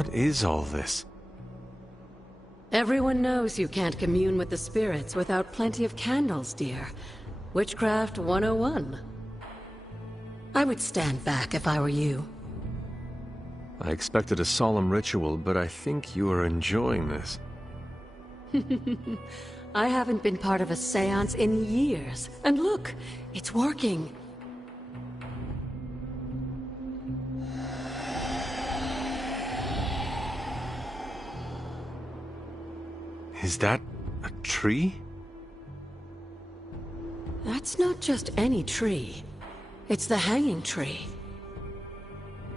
What is all this? Everyone knows you can't commune with the spirits without plenty of candles, dear. Witchcraft 101. I would stand back if I were you. I expected a solemn ritual, but I think you are enjoying this. I haven't been part of a seance in years. And look, it's working. Is that a tree? That's not just any tree. It's the hanging tree.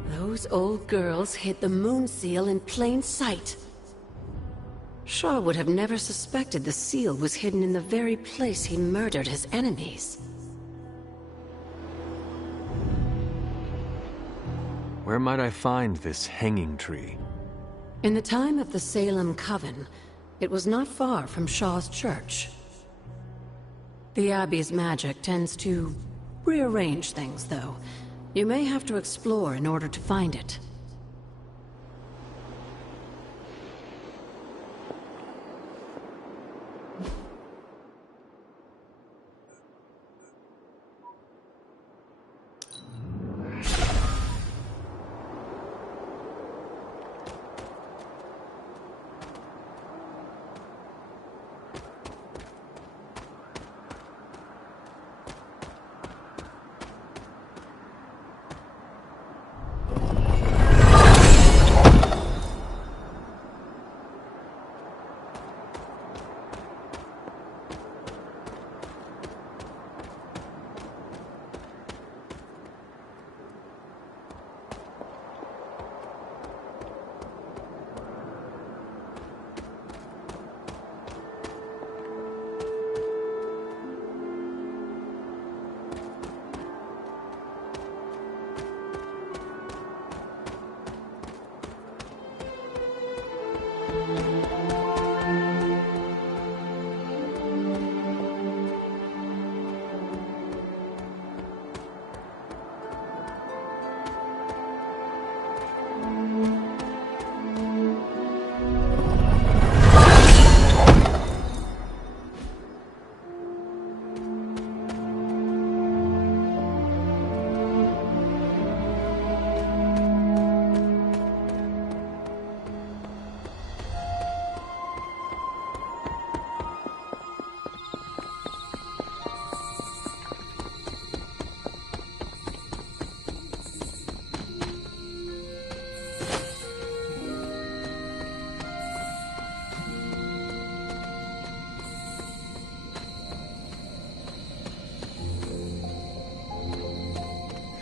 Those old girls hid the moon seal in plain sight. Shaw would have never suspected the seal was hidden in the very place he murdered his enemies. Where might I find this hanging tree? In the time of the Salem Coven, it was not far from Shaw's church. The Abbey's magic tends to rearrange things, though. You may have to explore in order to find it.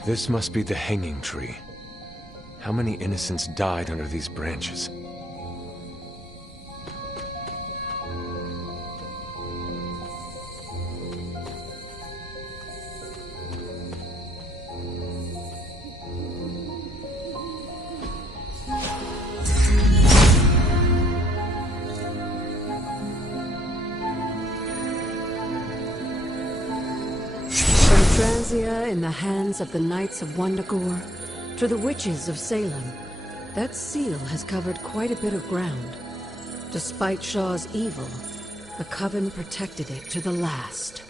This must be the hanging tree. How many innocents died under these branches? Franzia in the hands of the Knights of Wundagore, to the witches of Salem, that seal has covered quite a bit of ground. Despite Shaw's evil, the Coven protected it to the last.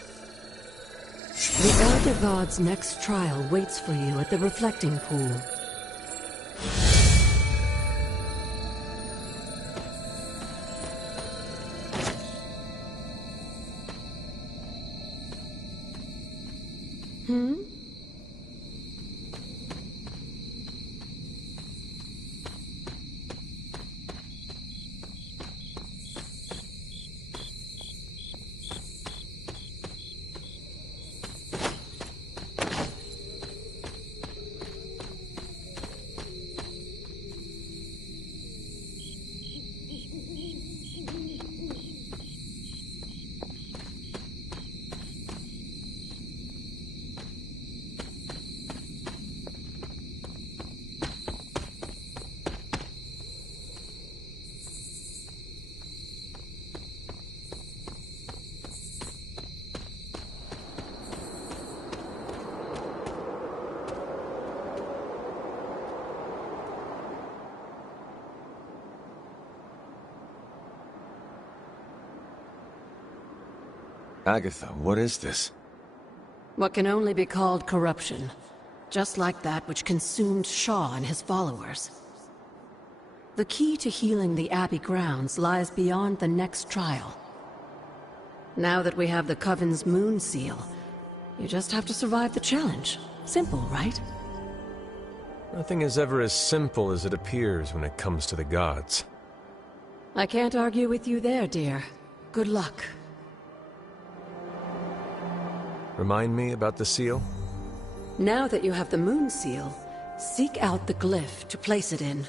The Elder God's next trial waits for you at the Reflecting Pool. Agatha, what is this? What can only be called corruption. Just like that which consumed Shaw and his followers. The key to healing the Abbey grounds lies beyond the next trial. Now that we have the Coven's Moon Seal, you just have to survive the challenge. Simple, right? Nothing is ever as simple as it appears when it comes to the gods. I can't argue with you there, dear. Good luck. Remind me about the seal? Now that you have the Moon Seal, seek out the glyph to place it in.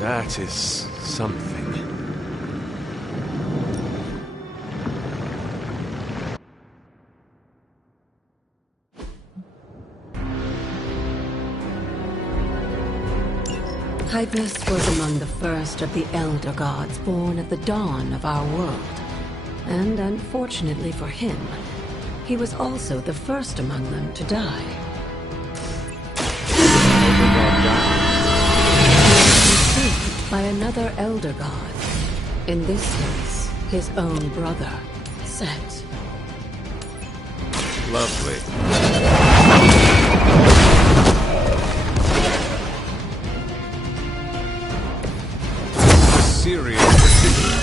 That is something. Hypus was among the first of the Elder Gods born at the dawn of our world. And unfortunately for him, he was also the first among them to die. Saved by another Elder God. In this case, his own brother, Set. Lovely. Serious particular.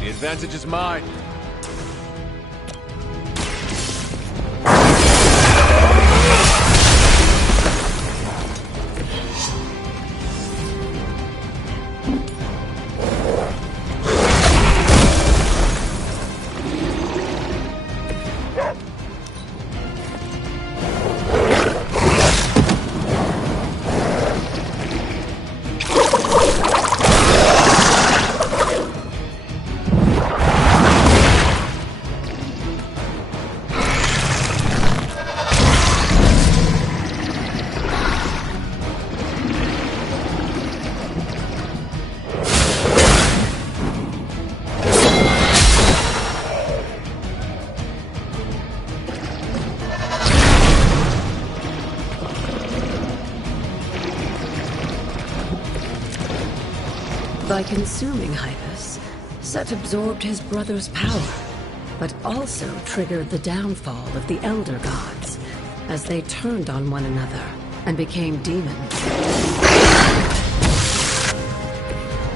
The advantage is mine. By consuming Hypus, Set absorbed his brother's power, but also triggered the downfall of the Elder Gods, as they turned on one another and became demons.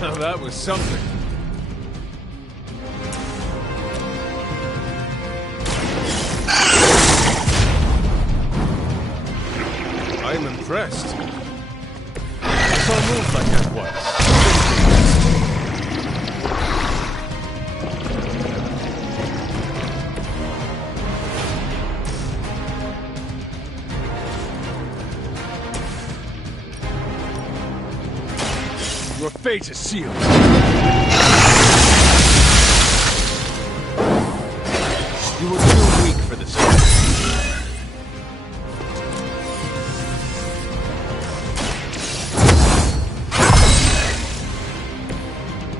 Now that was something. I'm impressed. I saw moves like that once. Your fate is sealed. You were too weak for this.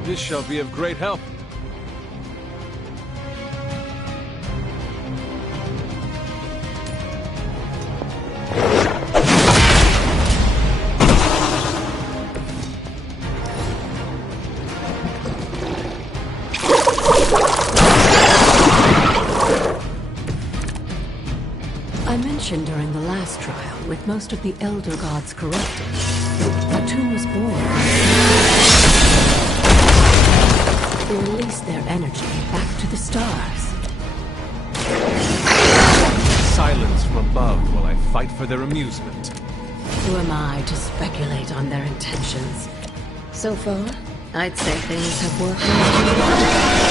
This shall be of great help. I mentioned during the last trial, with most of the Elder Gods corrupted, Atum was born. They released their energy back to the stars. Silence from above while I fight for their amusement. Who am I to speculate on their intentions? So far, I'd say things have worked out.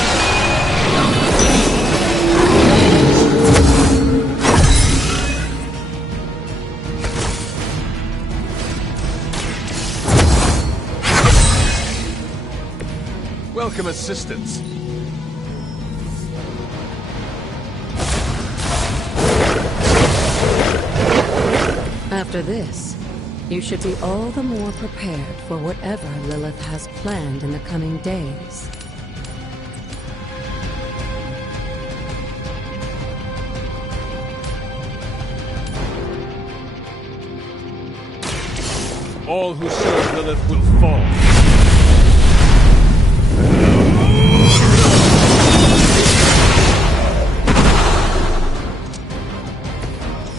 welcome assistance. After this, you should be all the more prepared for whatever Lilith has planned in the coming days. All who serve Lilith will fall.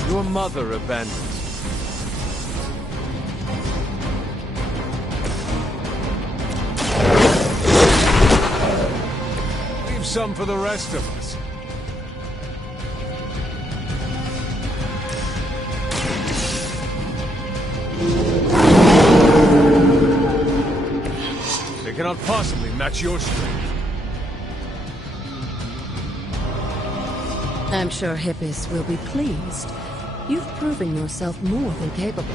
Your mother abandoned. Leave some for the rest of us. They cannot possibly match your strength. I'm sure Hippis will be pleased. You've proven yourself more than capable.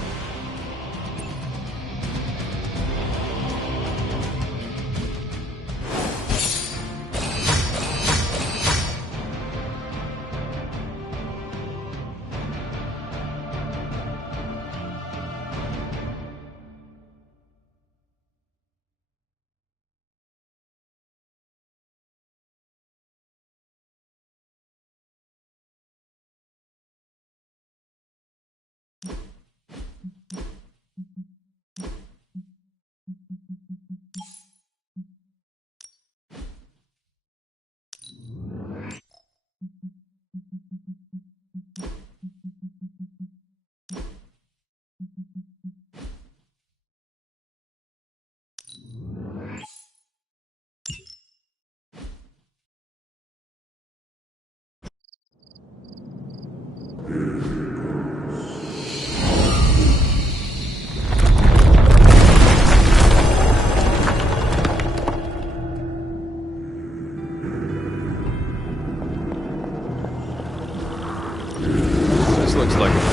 This looks like a...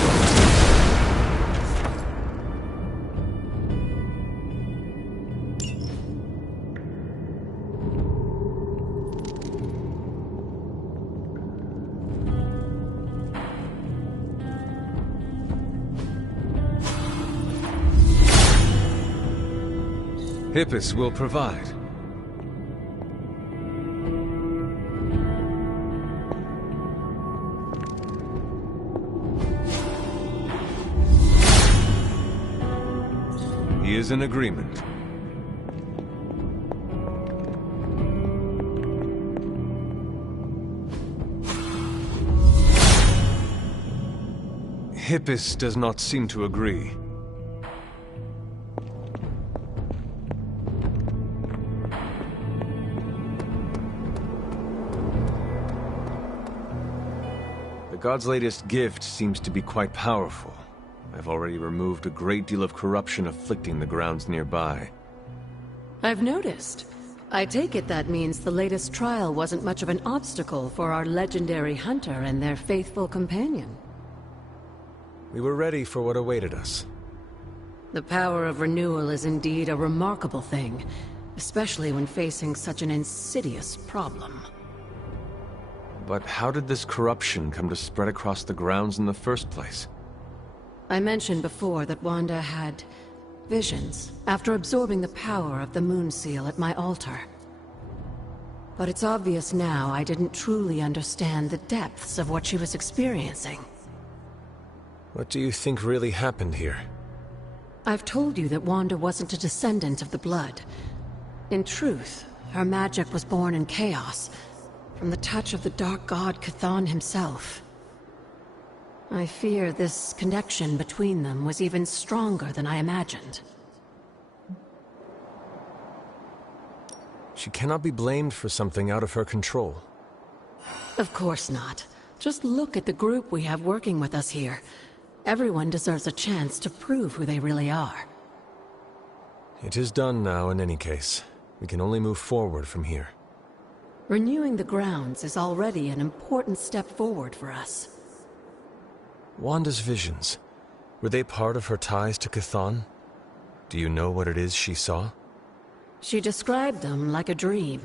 Hippis will provide. He is in agreement. Hippis does not seem to agree. The god's latest gift seems to be quite powerful. I've already removed a great deal of corruption afflicting the grounds nearby. I've noticed. I take it that means the latest trial wasn't much of an obstacle for our legendary hunter and their faithful companion. We were ready for what awaited us. The power of renewal is indeed a remarkable thing, especially when facing such an insidious problem. But how did this corruption come to spread across the grounds in the first place? I mentioned before that Wanda had visions after absorbing the power of the Moon Seal at my altar. But it's obvious now I didn't truly understand the depths of what she was experiencing. What do you think really happened here? I've told you that Wanda wasn't a descendant of the Blood. In truth, her magic was born in chaos, from the touch of the Dark God Chthon himself. I fear this connection between them was even stronger than I imagined. She cannot be blamed for something out of her control. Of course not. Just look at the group we have working with us here. Everyone deserves a chance to prove who they really are. It is done now in any case. We can only move forward from here. Renewing the grounds is already an important step forward for us. Wanda's visions, were they part of her ties to Chthon? Do you know what it is she saw? She described them like a dream.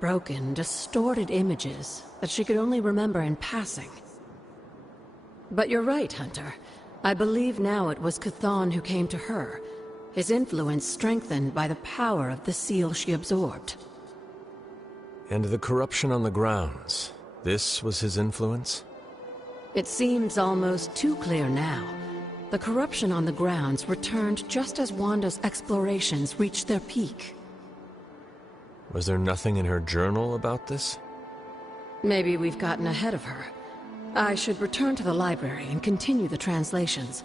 Broken, distorted images that she could only remember in passing. But you're right, Hunter. I believe now it was Chthon who came to her, his influence strengthened by the power of the seal she absorbed. And the corruption on the grounds, this was his influence? It seems almost too clear now. The corruption on the grounds returned just as Wanda's explorations reached their peak. Was there nothing in her journal about this? Maybe we've gotten ahead of her. I should return to the library and continue the translations.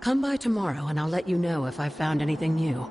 Come by tomorrow and I'll let you know if I've found anything new.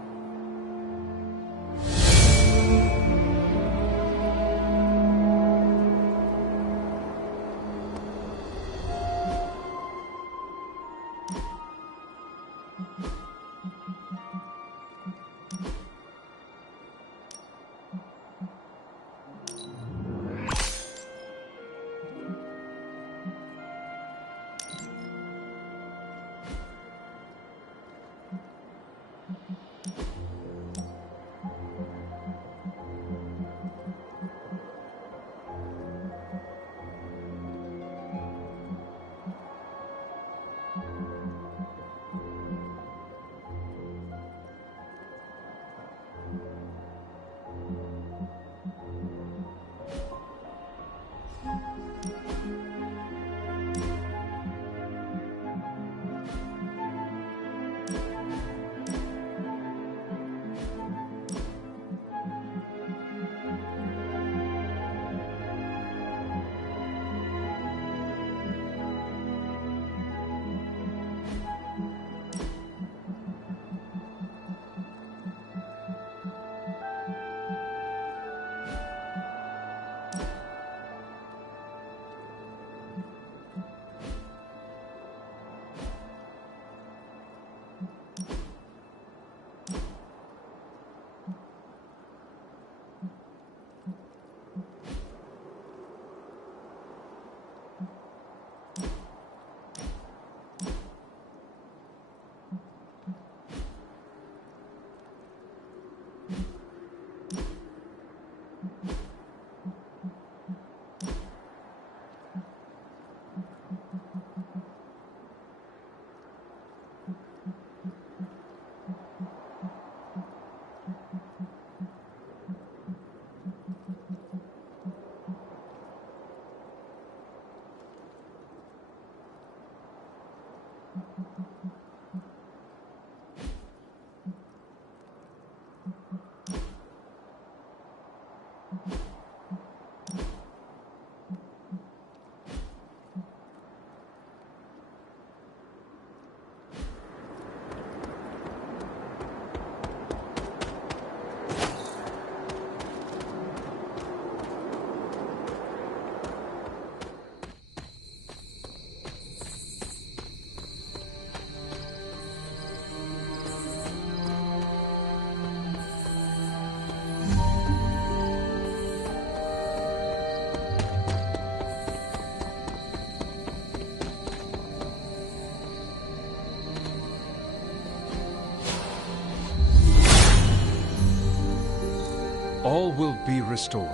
All will be restored.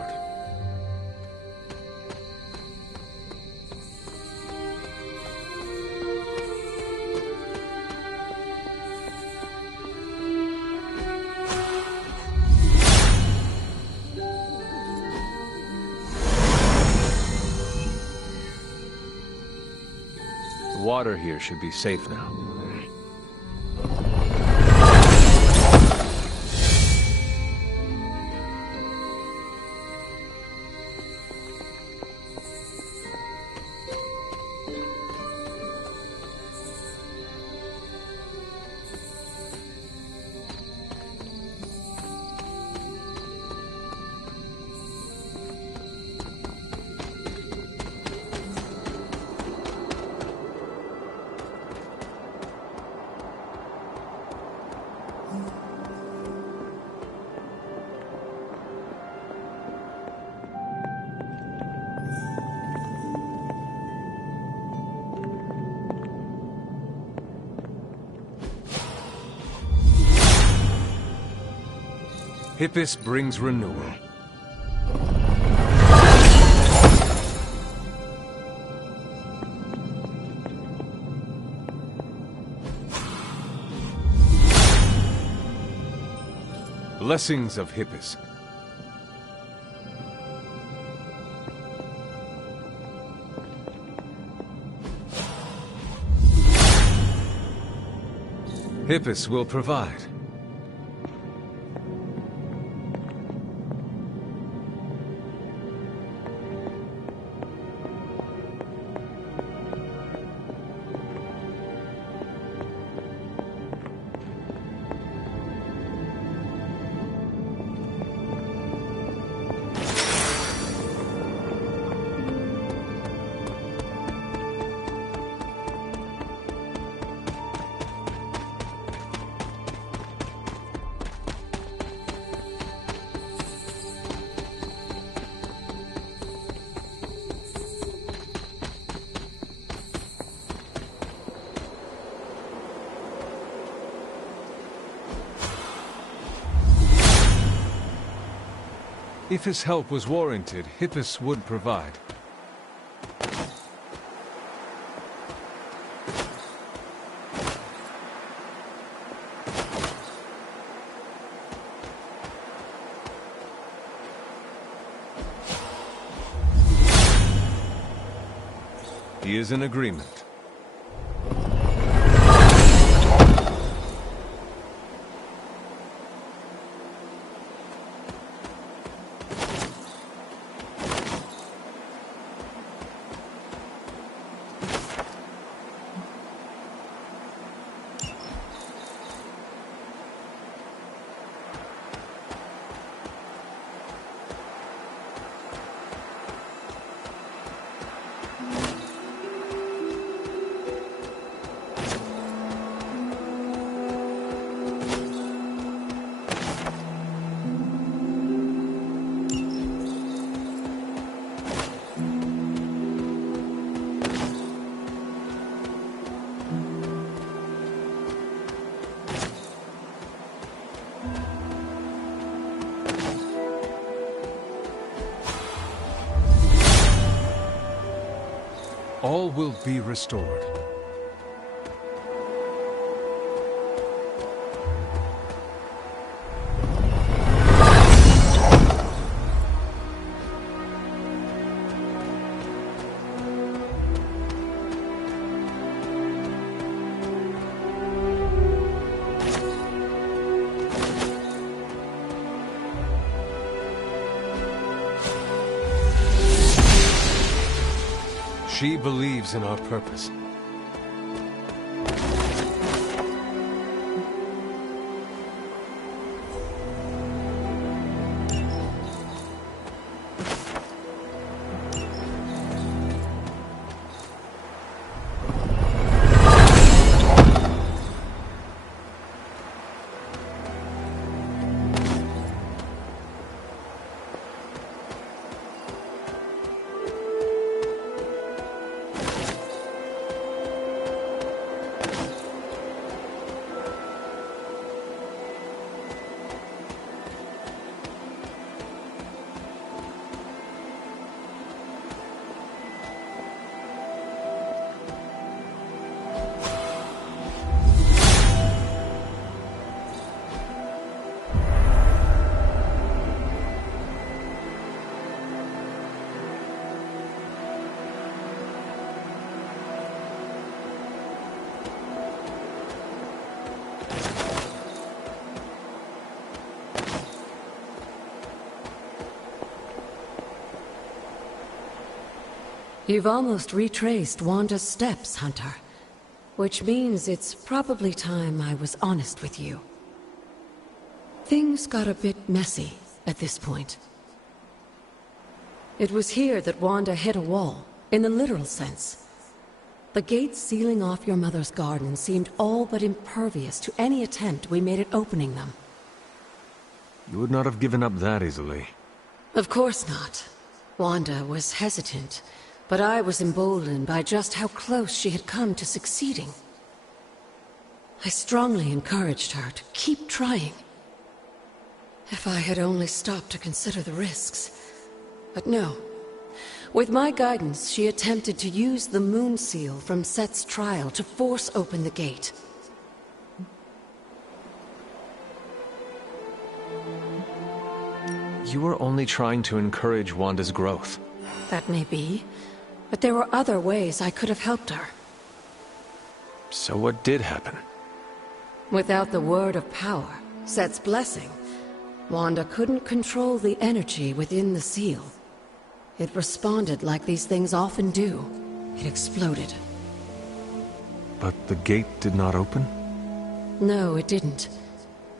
The water here should be safe now. Hippus brings renewal. Blessings of Hippus. Hippus will provide. If his help was warranted, Hippus would provide. He is in agreement. All will be restored. She believes in our purpose. You've almost retraced Wanda's steps, Hunter. Which means it's probably time I was honest with you. Things got a bit messy at this point. It was here that Wanda hit a wall, in the literal sense. The gates sealing off your mother's garden seemed all but impervious to any attempt we made at opening them. You would not have given up that easily. Of course not. Wanda was hesitant, but I was emboldened by just how close she had come to succeeding. I strongly encouraged her to keep trying. If I had only stopped to consider the risks. But no. With my guidance, she attempted to use the moon seal from Set's trial to force open the gate. You were only trying to encourage Wanda's growth. That may be, but there were other ways I could have helped her. So what did happen? Without the word of power, Set's blessing, Wanda couldn't control the energy within the seal. It responded like these things often do. It exploded. But the gate did not open? No, it didn't.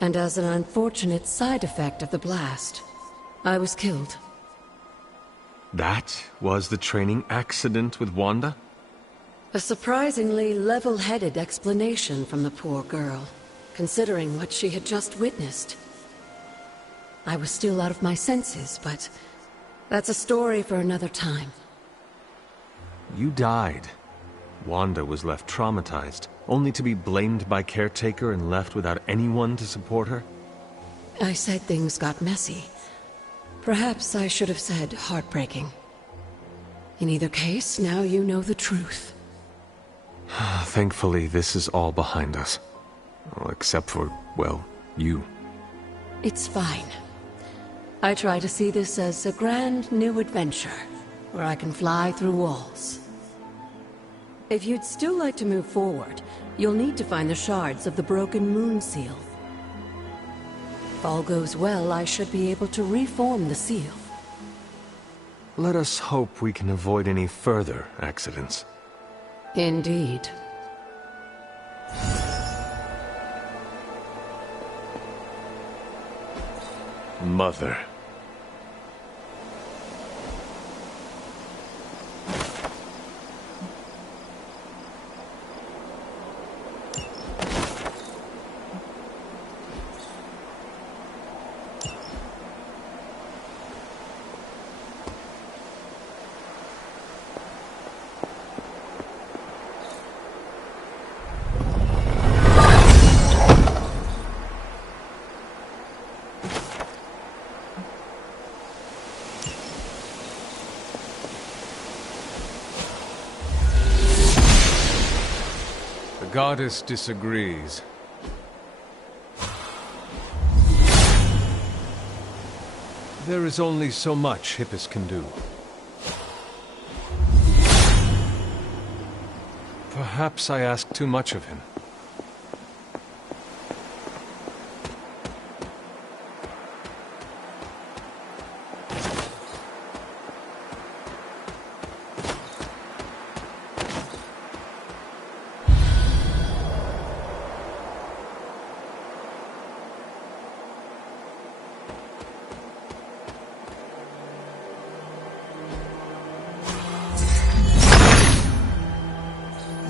And as an unfortunate side effect of the blast, I was killed. That was the training accident with Wanda? A surprisingly level-headed explanation from the poor girl, considering what she had just witnessed. I was still out of my senses, but that's a story for another time. You died. Wanda was left traumatized, only to be blamed by Caretaker and left without anyone to support her? I said things got messy. Perhaps I should have said heartbreaking. In either case, now you know the truth. Thankfully, this is all behind us. Well, except for, well, you. It's fine. I try to see this as a grand new adventure, where I can fly through walls. If you'd still like to move forward, you'll need to find the shards of the broken moon seal. If all goes well, I should be able to reform the seal. Let us hope we can avoid any further accidents. Indeed. Mother. The goddess disagrees. There is only so much Hippus can do. Perhaps I ask too much of him.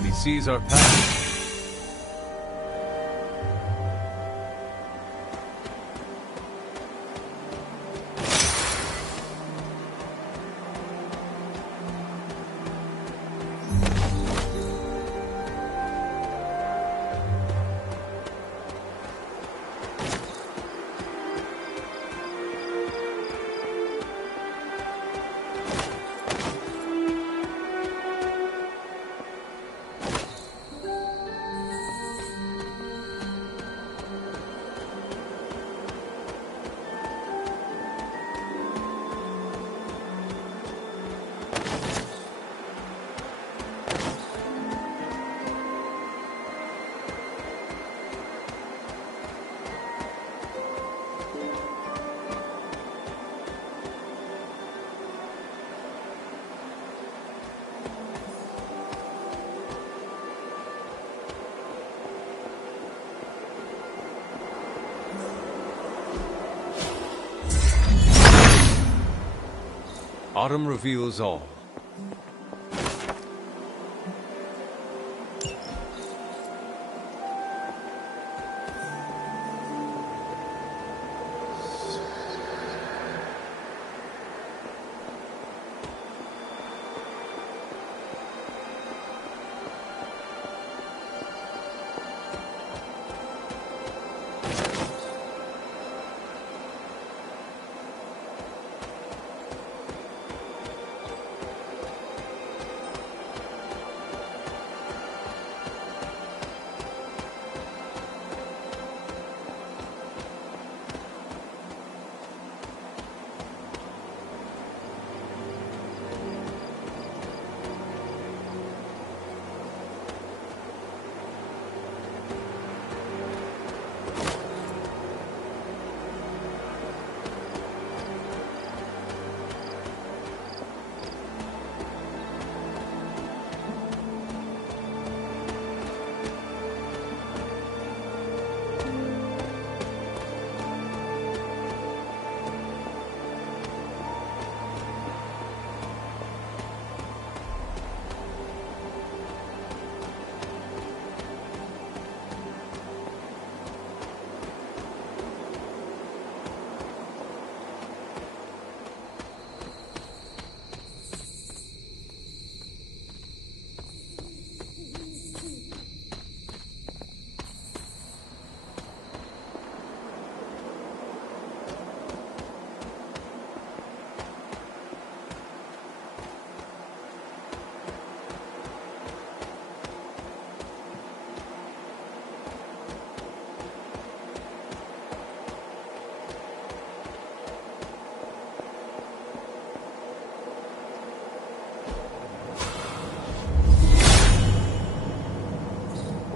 He sees our path. Autumn reveals all.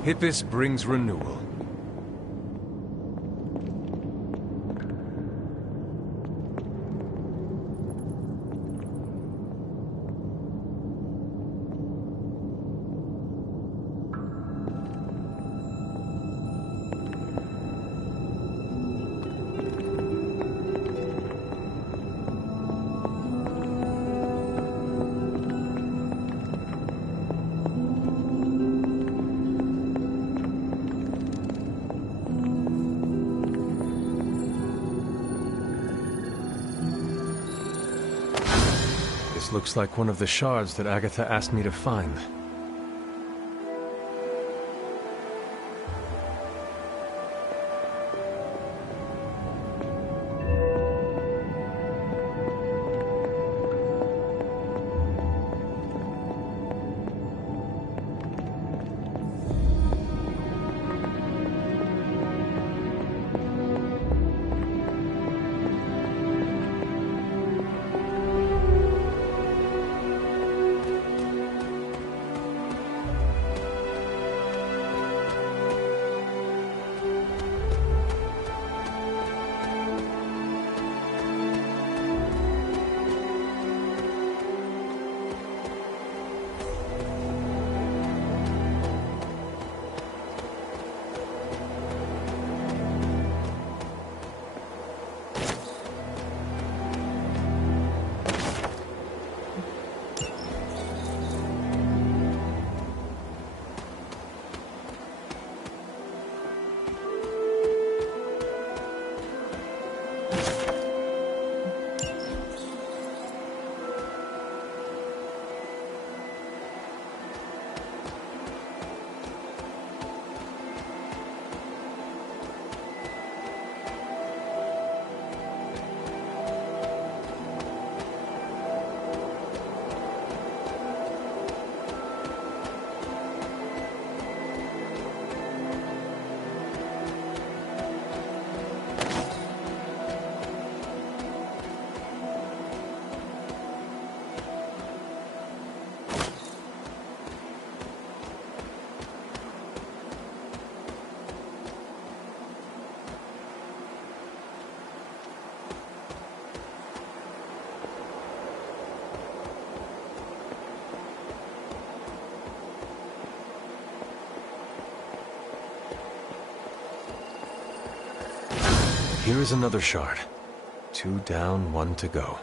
Hippus brings renewal. This looks like one of the shards that Agatha asked me to find. Here is another shard. 2 down, 1 to go.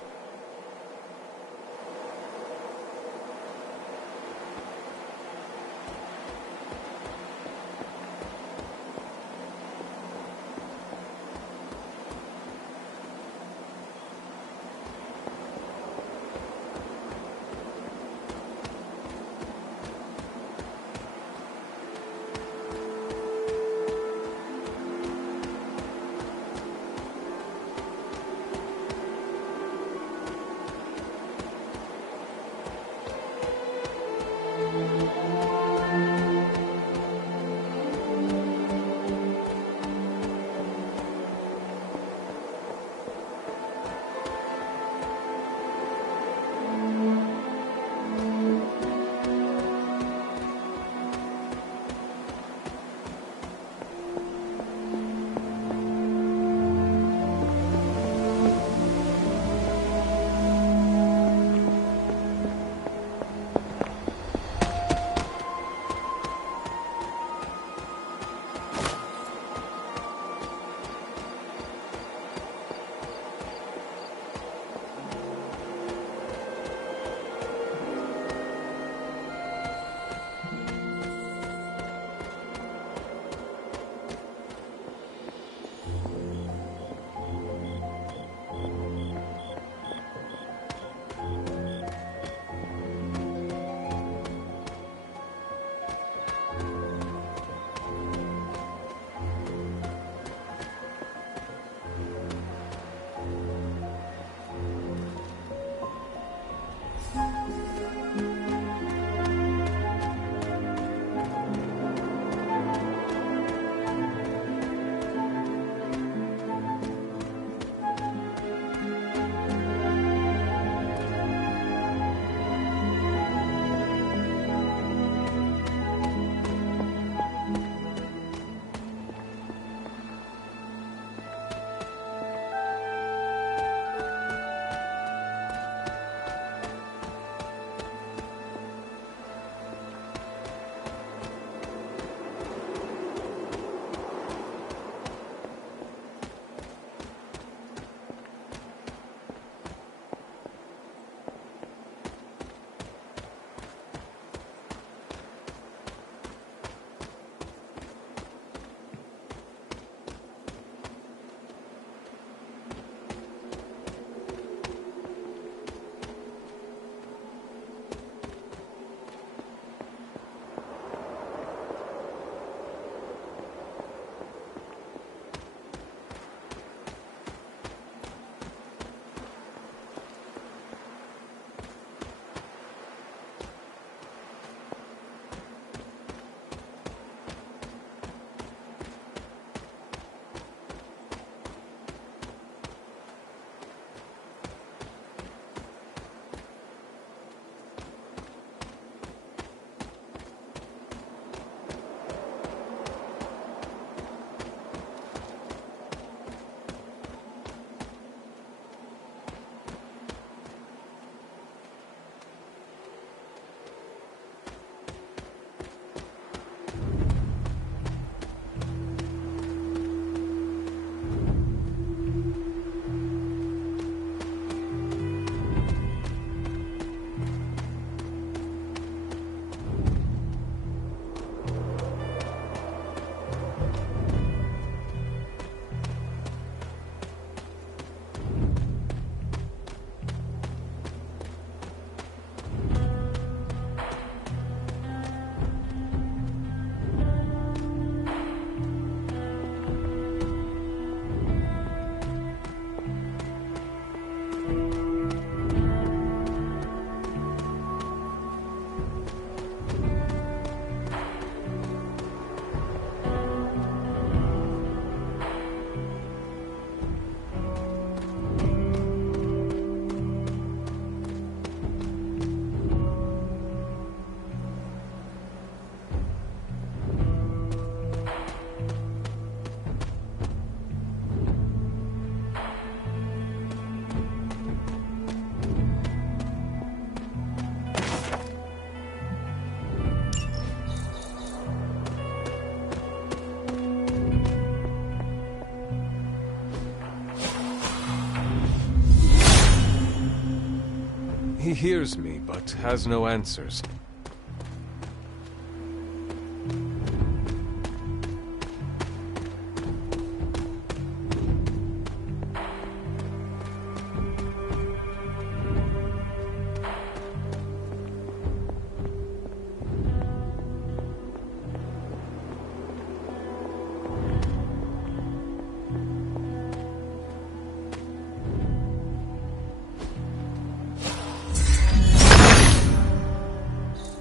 He hears me, but has no answers.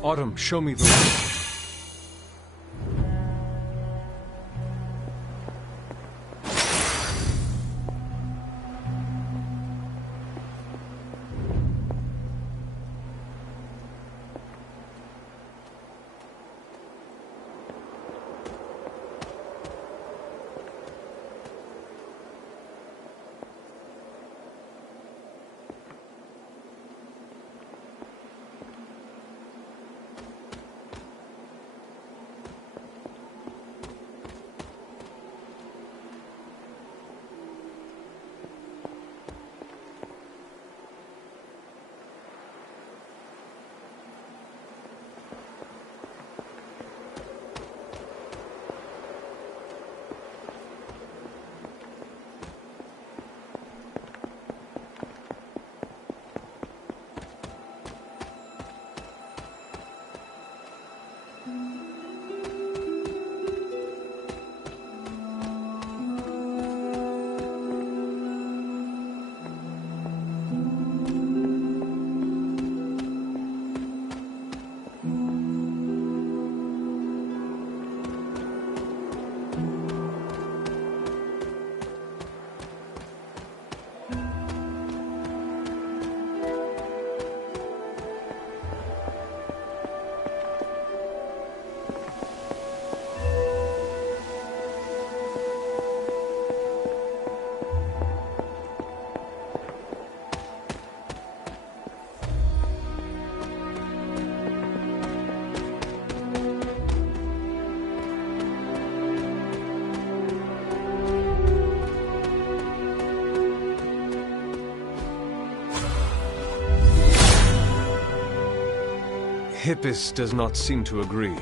Autumn, show me the way. Hippus does not seem to agree.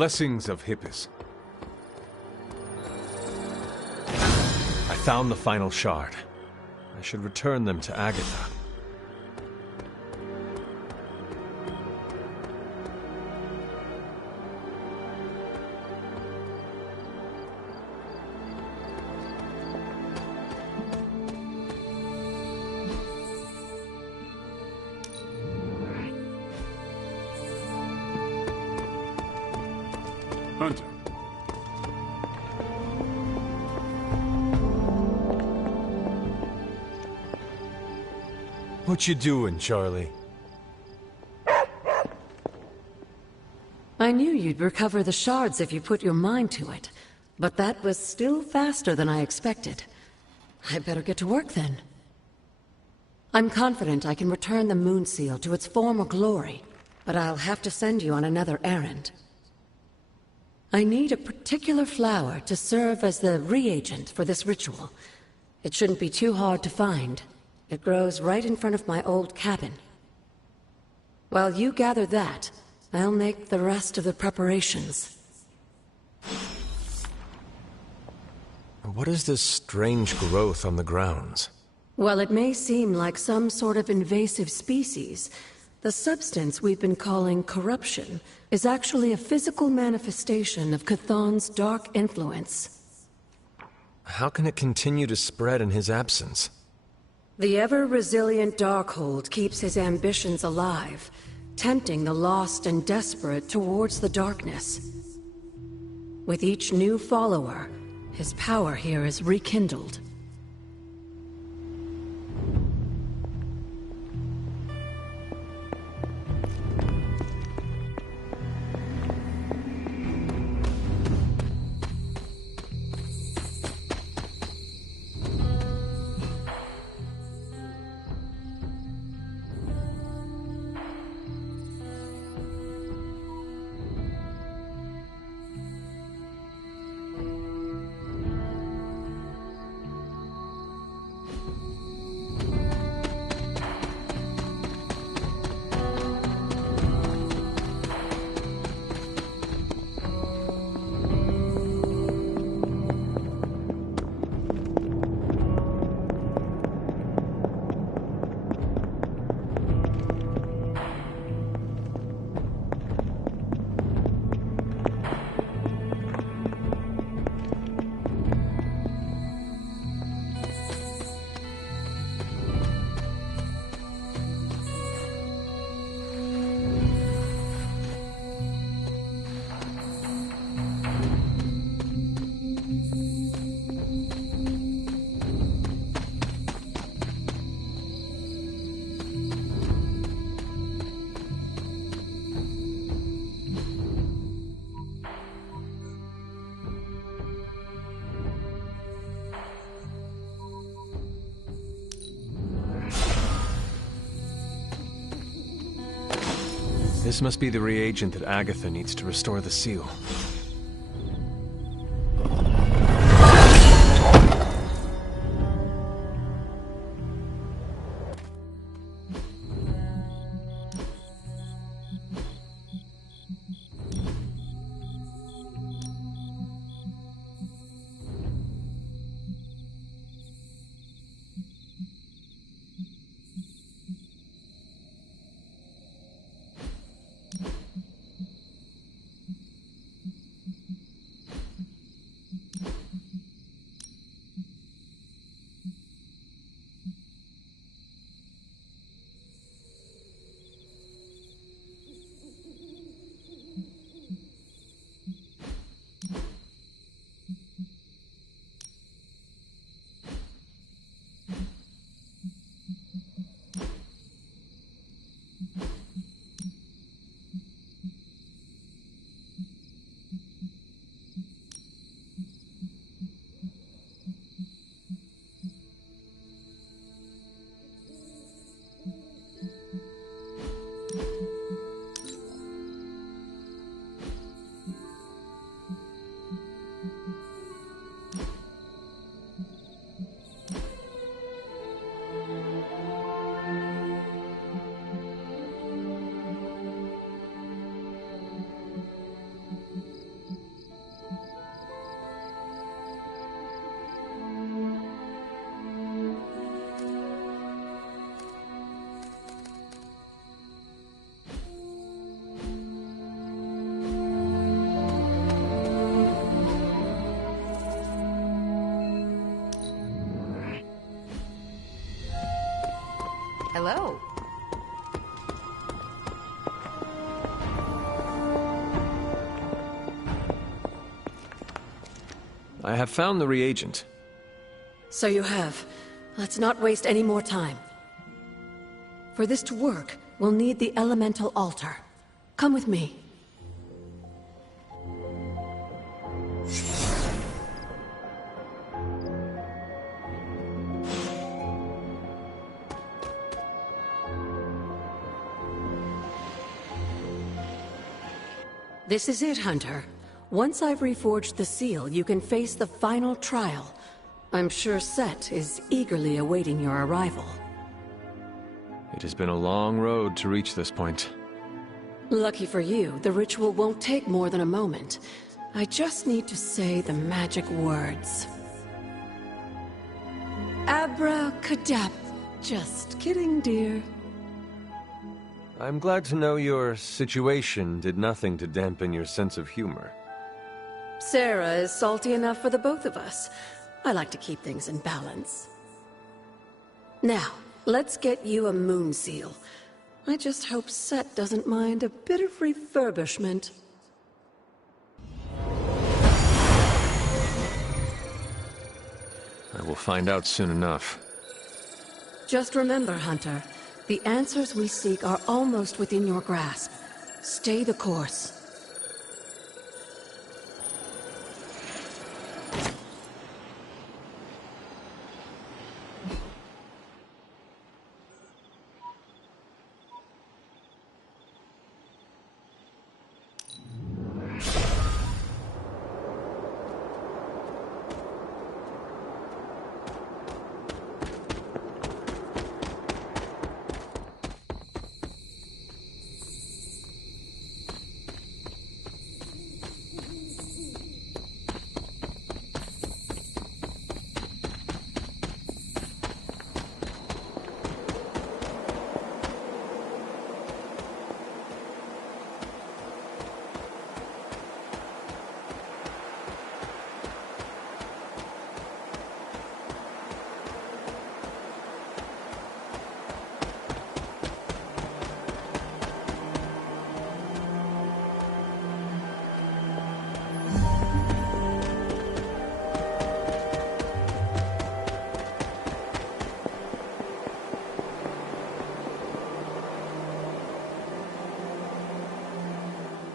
blessings of Hippus. I found the final shard. I should return them to Agatha. Hunter. What you doing, Charlie? I knew you'd recover the shards if you put your mind to it, but that was still faster than I expected. I better get to work then. I'm confident I can return the Moon Seal to its former glory, but I'll have to send you on another errand. I need a particular flower to serve as the reagent for this ritual. It shouldn't be too hard to find. It grows right in front of my old cabin. While you gather that, I'll make the rest of the preparations. What is this strange growth on the grounds? While it may seem like some sort of invasive species, the substance we've been calling corruption is actually a physical manifestation of Chthon's dark influence. How can it continue to spread in his absence? The ever-resilient Darkhold keeps his ambitions alive, tempting the lost and desperate towards the darkness. With each new follower, his power here is rekindled. This must be the reagent that Agatha needs to restore the seal. Hello. I have found the reagent. So you have. Let's not waste any more time. For this to work, we'll need the elemental altar. Come with me. This is it, Hunter. Once I've reforged the seal, you can face the final trial. I'm sure Set is eagerly awaiting your arrival. It has been a long road to reach this point. Lucky for you, the ritual won't take more than a moment. I just need to say the magic words. Abracadabra. Just kidding, dear. I'm glad to know your situation did nothing to dampen your sense of humor. Sarah is salty enough for the both of us. I like to keep things in balance. Now, let's get you a moon seal. I just hope Set doesn't mind a bit of refurbishment. I will find out soon enough. Just remember, Hunter, the answers we seek are almost within your grasp. Stay the course.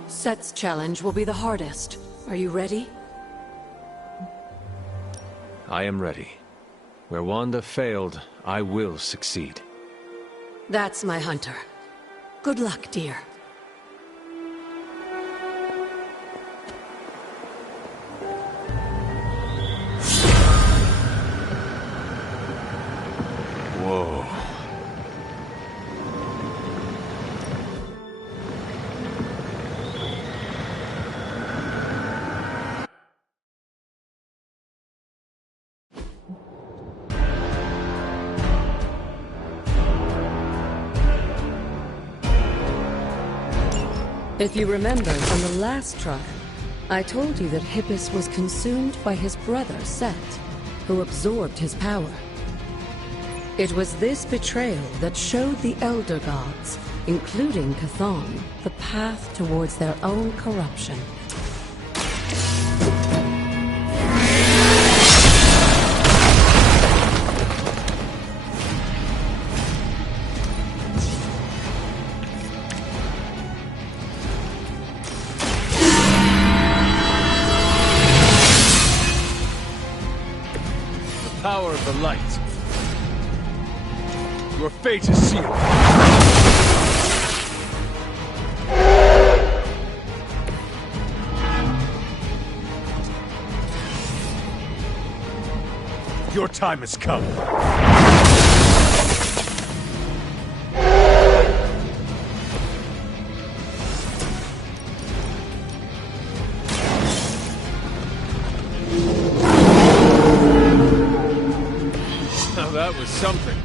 Set's challenge will be the hardest. Are you ready? I am ready. Where Wanda failed, I will succeed. That's my Hunter. Good luck, dear. Whoa. If you remember from the last trial, I told you that Hippus was consumed by his brother, Set, who absorbed his power. It was this betrayal that showed the Elder Gods, including Chthon, the path towards their own corruption. Power of the light. Your fate is sealed. Your time has come. Now that was something.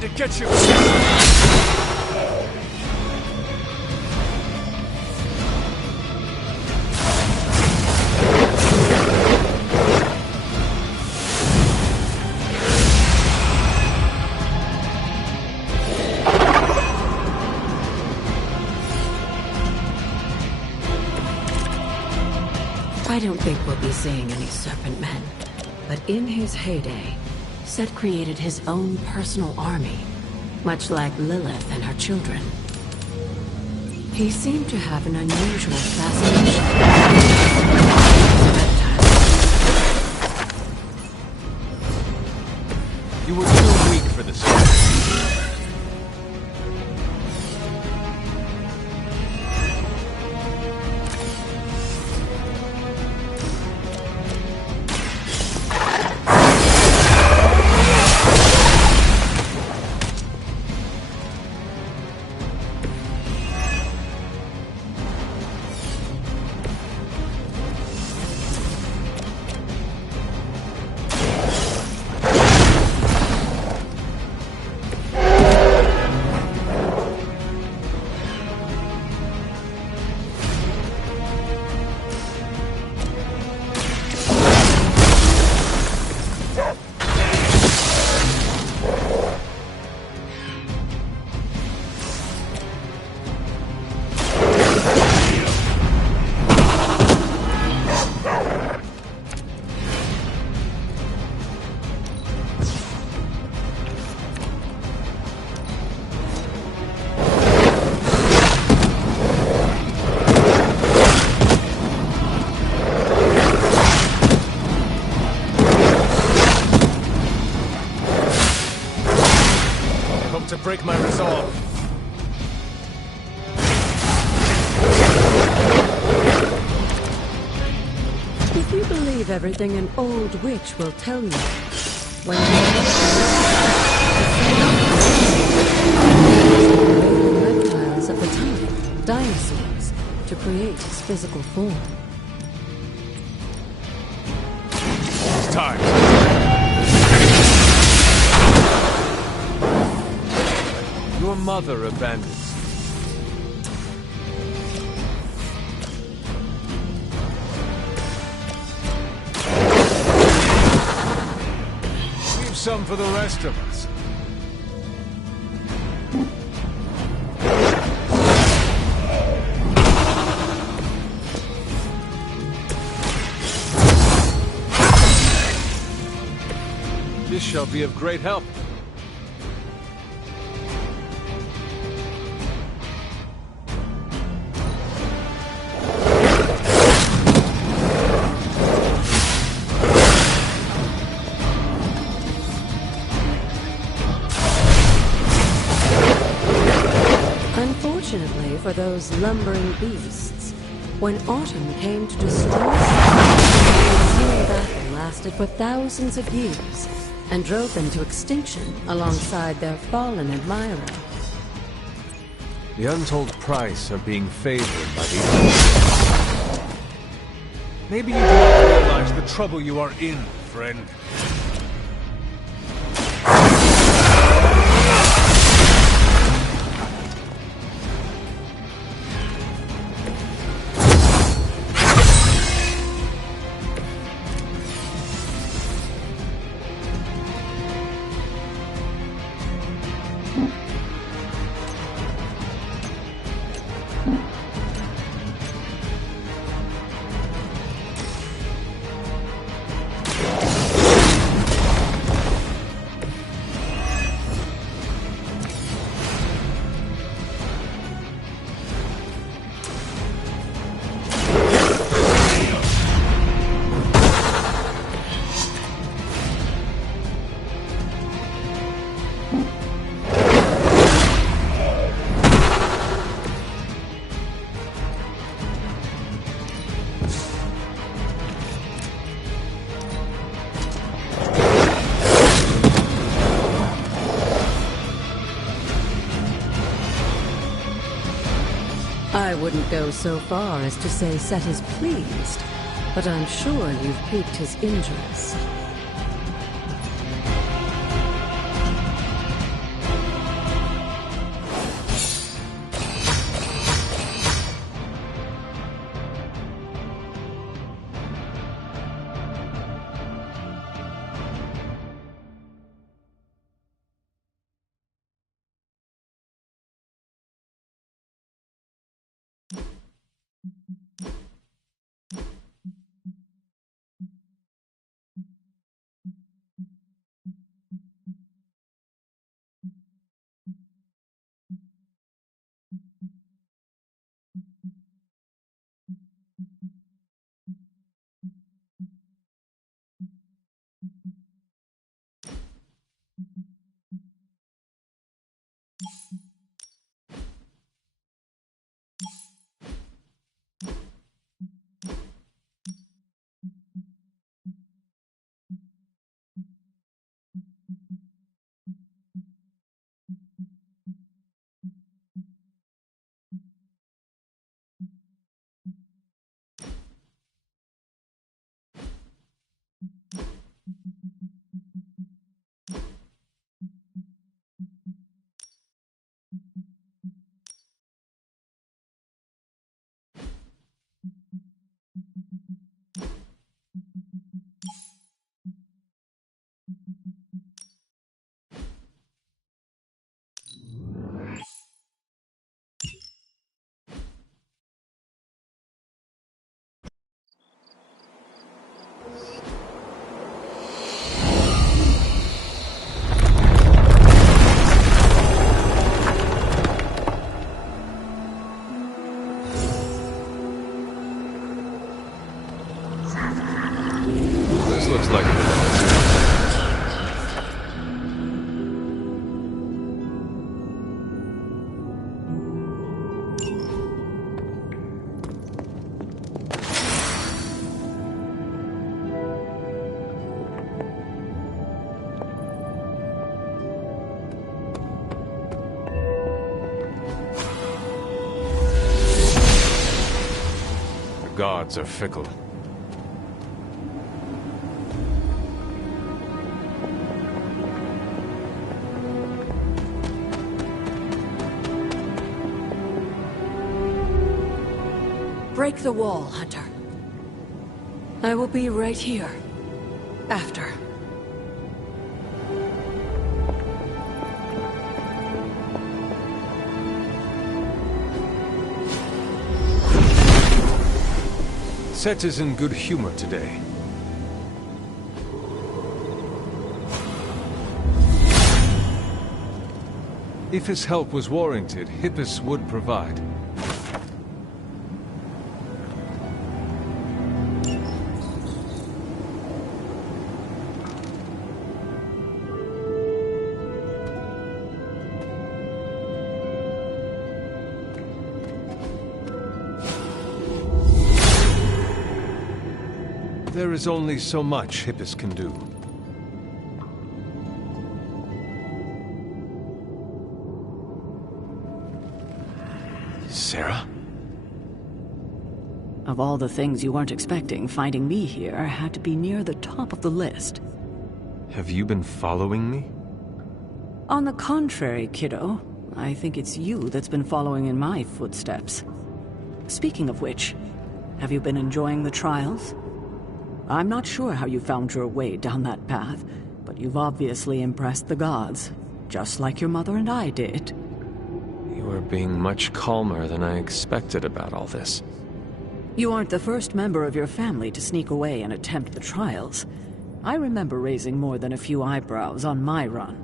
to get you! I don't think we'll be seeing any Serpent Men, but in his heyday, Set created his own personal army, much like Lilith and her children. He seemed to have an unusual fascination with reptiles. You were too weak for this. To break my resolve. If you believe everything an old witch will tell you, when reptiles of the time, dinosaurs, to create his physical form. It's time. Your mother abandons you. Leave some for the rest of us. This shall be of great help. Unfortunately for those lumbering beasts, when autumn came to destroy the battle lasted for thousands of years and drove them to extinction alongside their fallen admirer. The untold price of being favored by the... Maybe you do not realize the trouble you are in, friend. I wouldn't go so far as to say Set is pleased, but I'm sure you've piqued his interest. gods are fickle. Break the wall, Hunter. I will be right here. After. Set is in good humor today. If his help was warranted, Hippus would provide. There is only so much Hippus can do. Sarah? Of all the things you weren't expecting, finding me here had to be near the top of the list. Have you been following me? On the contrary, kiddo, I think it's you that's been following in my footsteps. Speaking of which, have you been enjoying the trials? I'm not sure how you found your way down that path, but you've obviously impressed the gods, just like your mother and I did. You are being much calmer than I expected about all this. You aren't the first member of your family to sneak away and attempt the trials. I remember raising more than a few eyebrows on my run.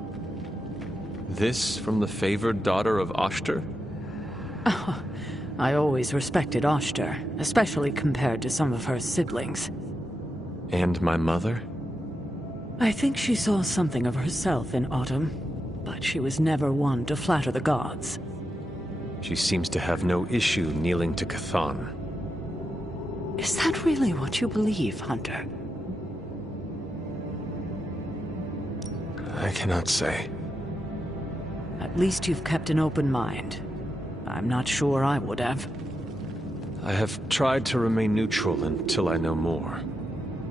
This from the favored daughter of Oshter? I always respected Oshter, especially compared to some of her siblings. And my mother? I think she saw something of herself in Autumn, but she was never one to flatter the gods. She seems to have no issue kneeling to Chthon. Is that really what you believe, Hunter? I cannot say. At least you've kept an open mind. I'm not sure I would have. I have tried to remain neutral until I know more.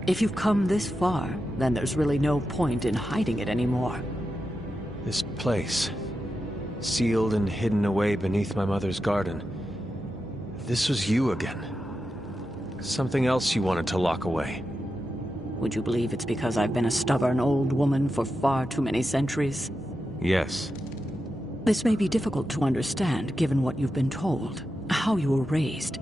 If you've come this far, then there's really no point in hiding it anymore. This place, sealed and hidden away beneath my mother's garden. This was you again. Something else you wanted to lock away. Would you believe it's because I've been a stubborn old woman for far too many centuries? Yes. This may be difficult to understand given what you've been told, how you were raised.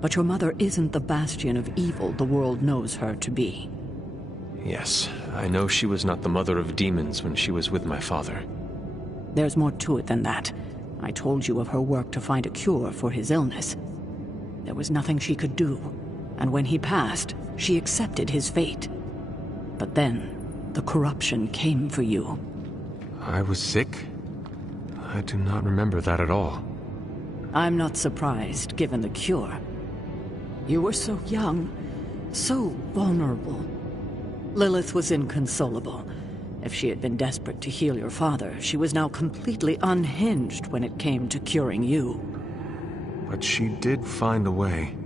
But your mother isn't the bastion of evil the world knows her to be. Yes, I know she was not the mother of demons when she was with my father. There's more to it than that. I told you of her work to find a cure for his illness. There was nothing she could do, and when he passed, she accepted his fate. But then, the corruption came for you. I was sick? I do not remember that at all. I'm not surprised, given the cure. You were so young, so vulnerable. Lilith was inconsolable. If she had been desperate to heal your father, she was now completely unhinged when it came to curing you. But she did find a way.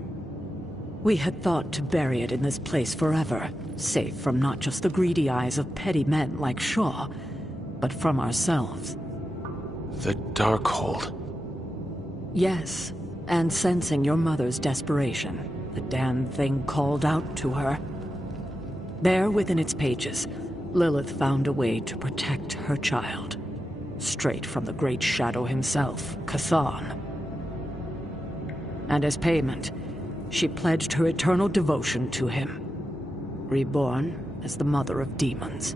We had thought to bury it in this place forever, safe from not just the greedy eyes of petty men like Shaw, but from ourselves. The Darkhold. Yes, and sensing your mother's desperation, the damn thing called out to her. There within its pages, Lilith found a way to protect her child. Straight from the Great Shadow himself, Chthon. And as payment, she pledged her eternal devotion to him. Reborn as the mother of demons.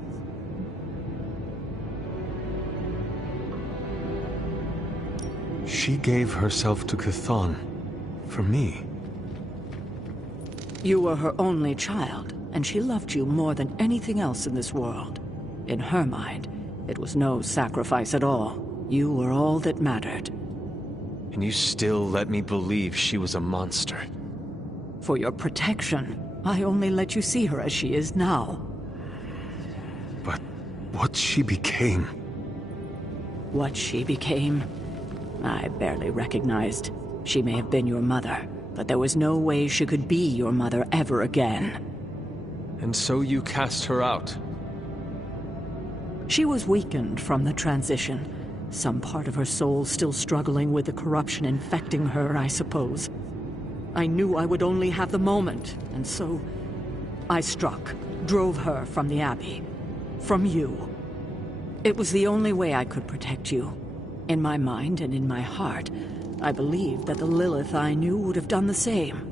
She gave herself to Chthon. For me. You were her only child, and she loved you more than anything else in this world. In her mind, it was no sacrifice at all. You were all that mattered. And you still let me believe she was a monster. For your protection, I only let you see her as she is now. But what she became... What she became, I barely recognized. She may have been your mother, that there was no way she could be your mother ever again. And so you cast her out? She was weakened from the transition. Some part of her soul still struggling with the corruption infecting her, I suppose. I knew I would only have the moment, and so I struck, drove her from the Abbey. From you. It was the only way I could protect you. In my mind and in my heart, I believed that the Lilith I knew would have done the same.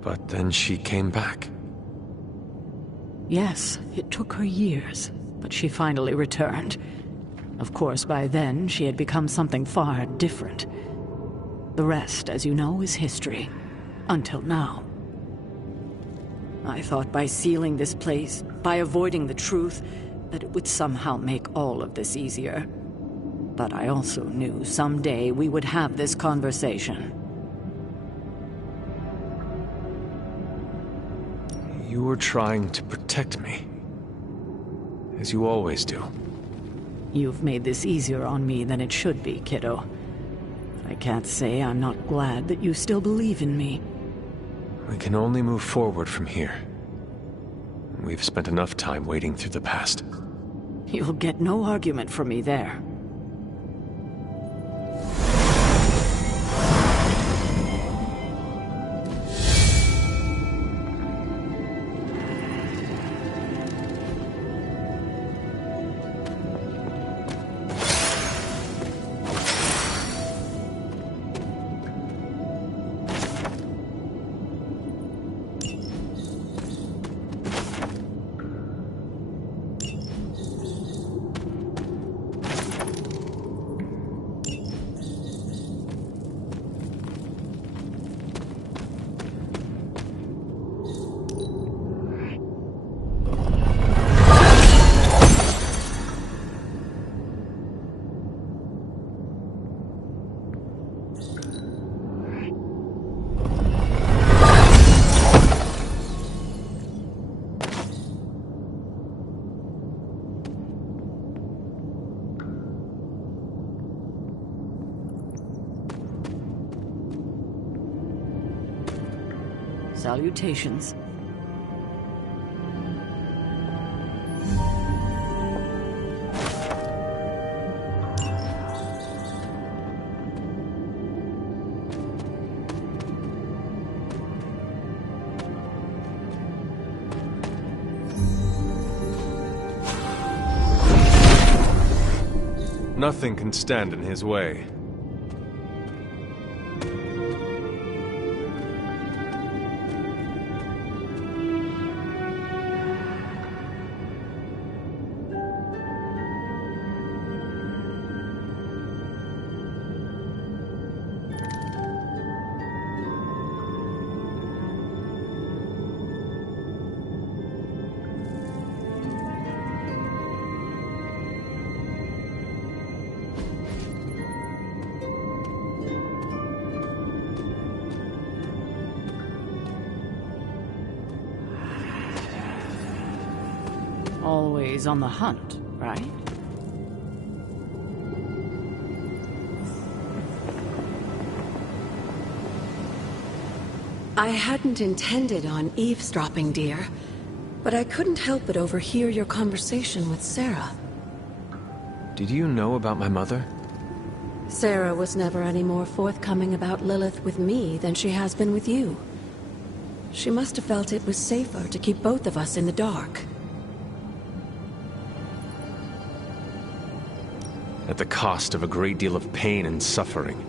But then she came back. Yes, it took her years, but she finally returned. Of course, by then, she had become something far different. The rest, as you know, is history. Until now. I thought by sealing this place, by avoiding the truth, that it would somehow make all of this easier. But I also knew someday we would have this conversation. You were trying to protect me. As you always do. You've made this easier on me than it should be, kiddo. But I can't say I'm not glad that you still believe in me. We can only move forward from here. We've spent enough time wading through the past. You'll get no argument from me there. Salutations. Nothing can stand in his way. Always on the hunt, right? I hadn't intended on eavesdropping, dear, but I couldn't help but overhear your conversation with Sarah. Did you know about my mother? Sarah was never any more forthcoming about Lilith with me than she has been with you. She must have felt it was safer to keep both of us in the dark. At the cost of a great deal of pain and suffering.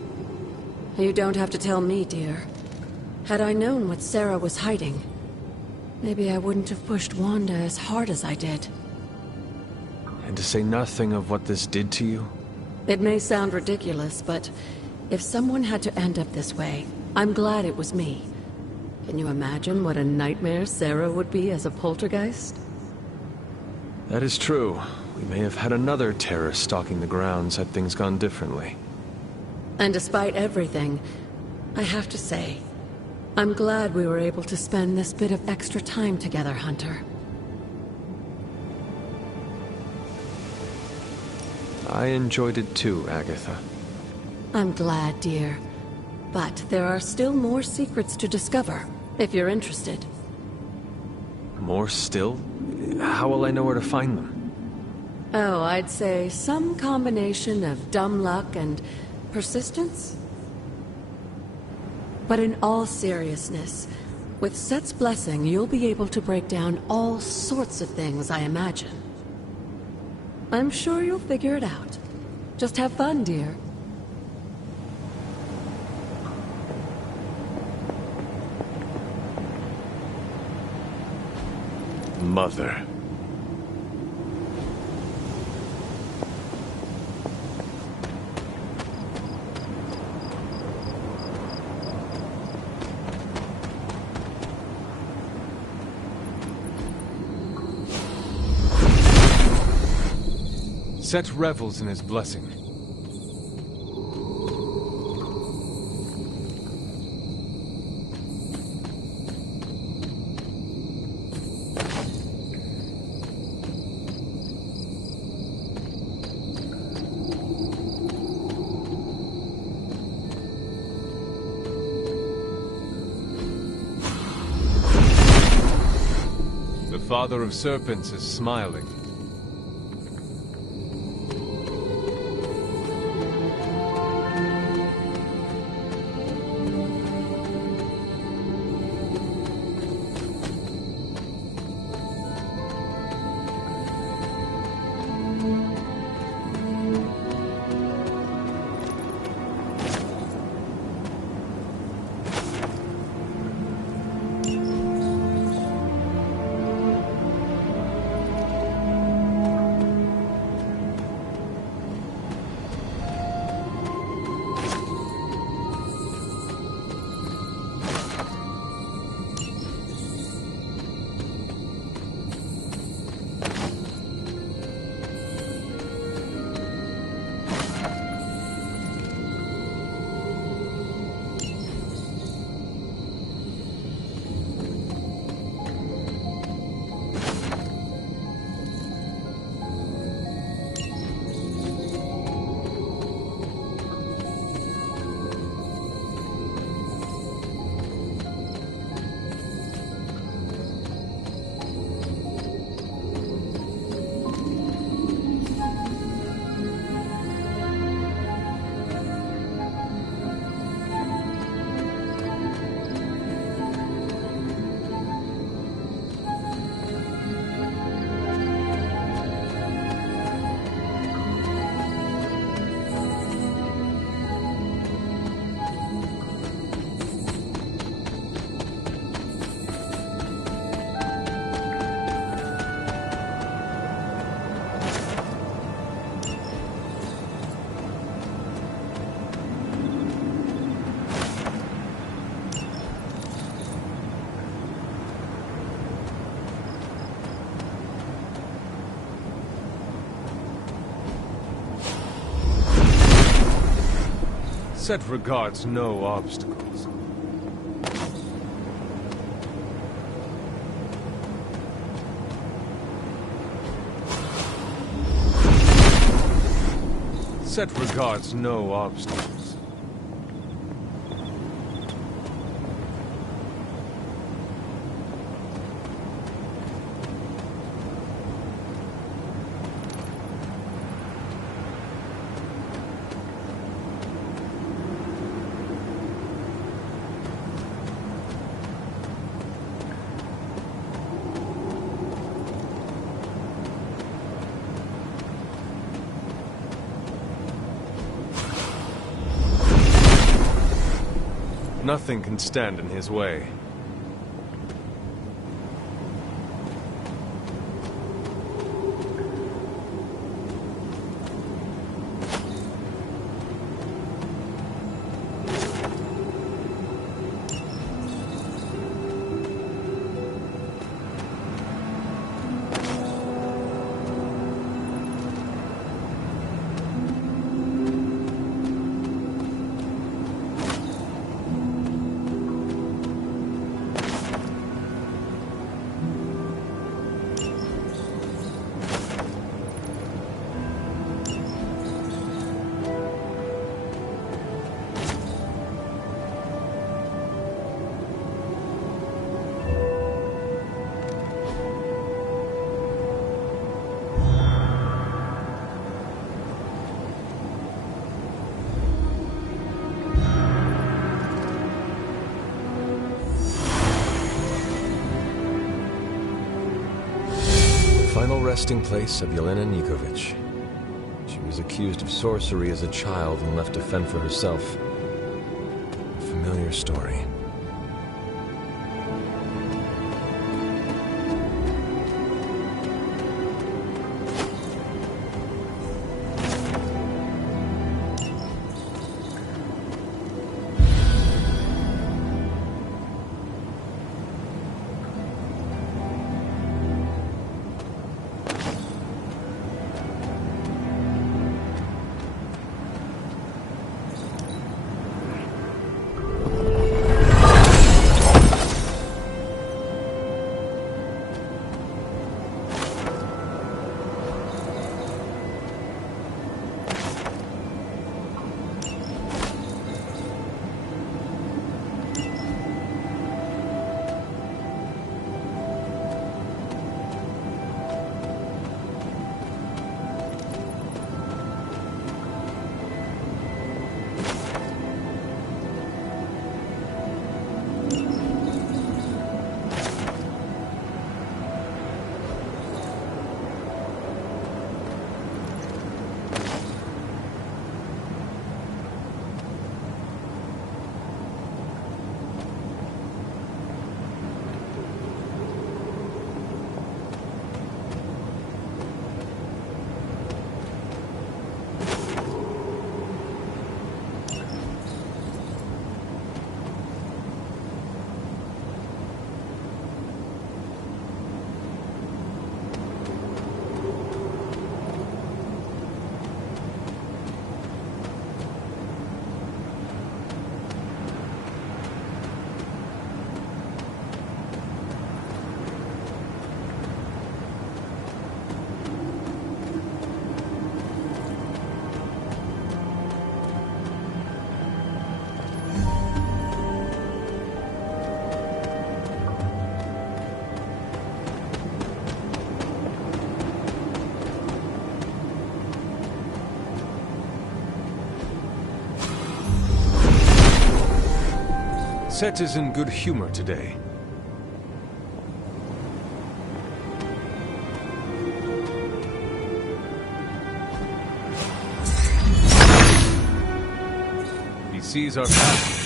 You don't have to tell me, dear. Had I known what Sarah was hiding, maybe I wouldn't have pushed Wanda as hard as I did. And to say nothing of what this did to you? It may sound ridiculous, but if someone had to end up this way, I'm glad it was me. Can you imagine what a nightmare Sarah would be as a poltergeist? That is true. We may have had another terror stalking the grounds had things gone differently. And despite everything, I have to say, I'm glad we were able to spend this bit of extra time together, Hunter. I enjoyed it too, Agatha. I'm glad, dear. But there are still more secrets to discover, if you're interested. More still? How will I know where to find them? Oh, I'd say some combination of dumb luck and persistence? But in all seriousness, with Set's blessing, you'll be able to break down all sorts of things, I imagine. I'm sure you'll figure it out. Just have fun, dear. Mother. Set revels in his blessing. The Father of Serpents is smiling. Set regards no obstacles. Set regards no obstacles. Nothing can stand in his way. final resting place of Yelena Nikovic. She was accused of sorcery as a child and left to fend for herself. A familiar story. Set is in good humor today. He sees our path.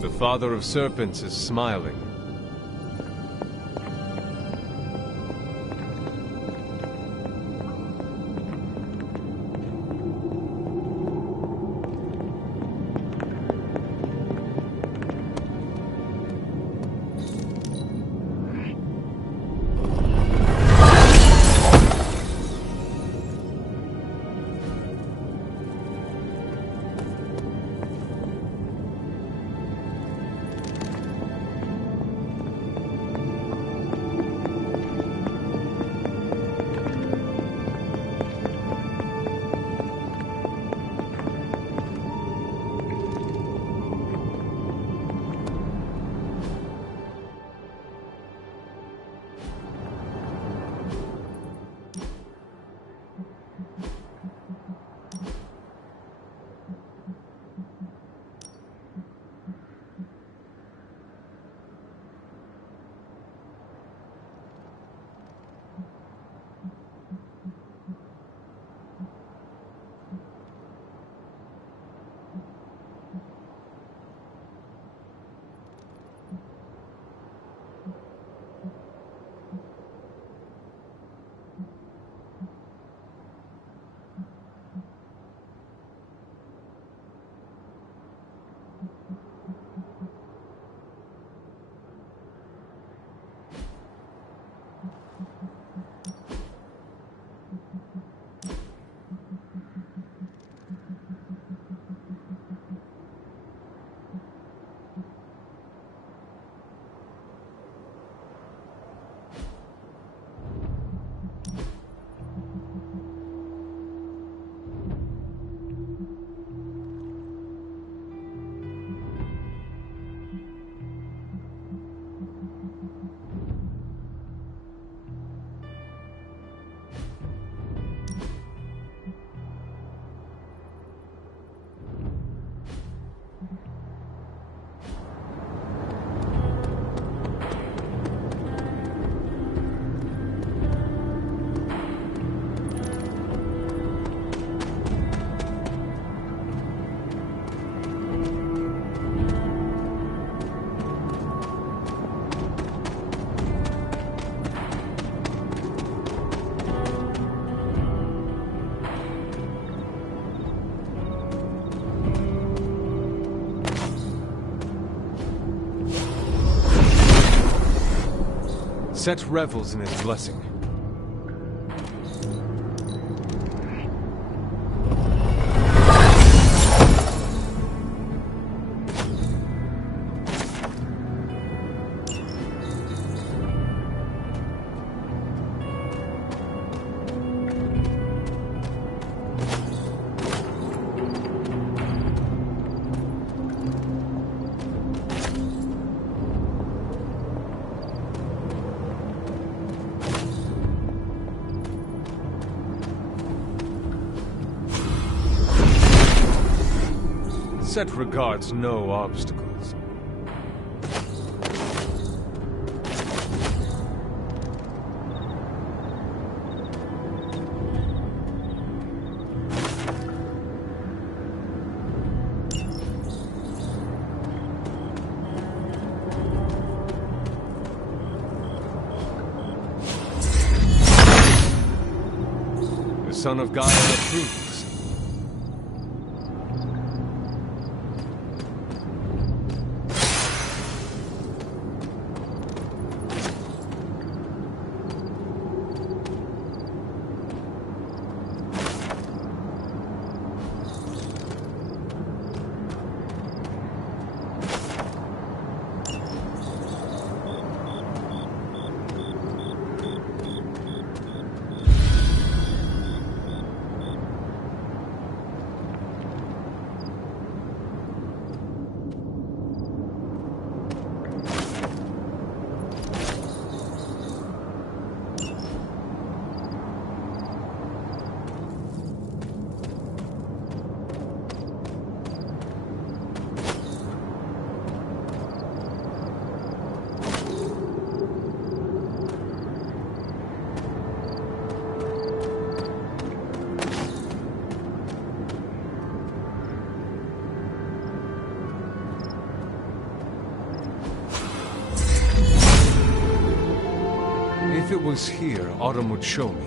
The Father of Serpents is smiling. Set revels in his blessing. Set regards no obstacles. The son of Gaia approves. If it was here, Autumn would show me.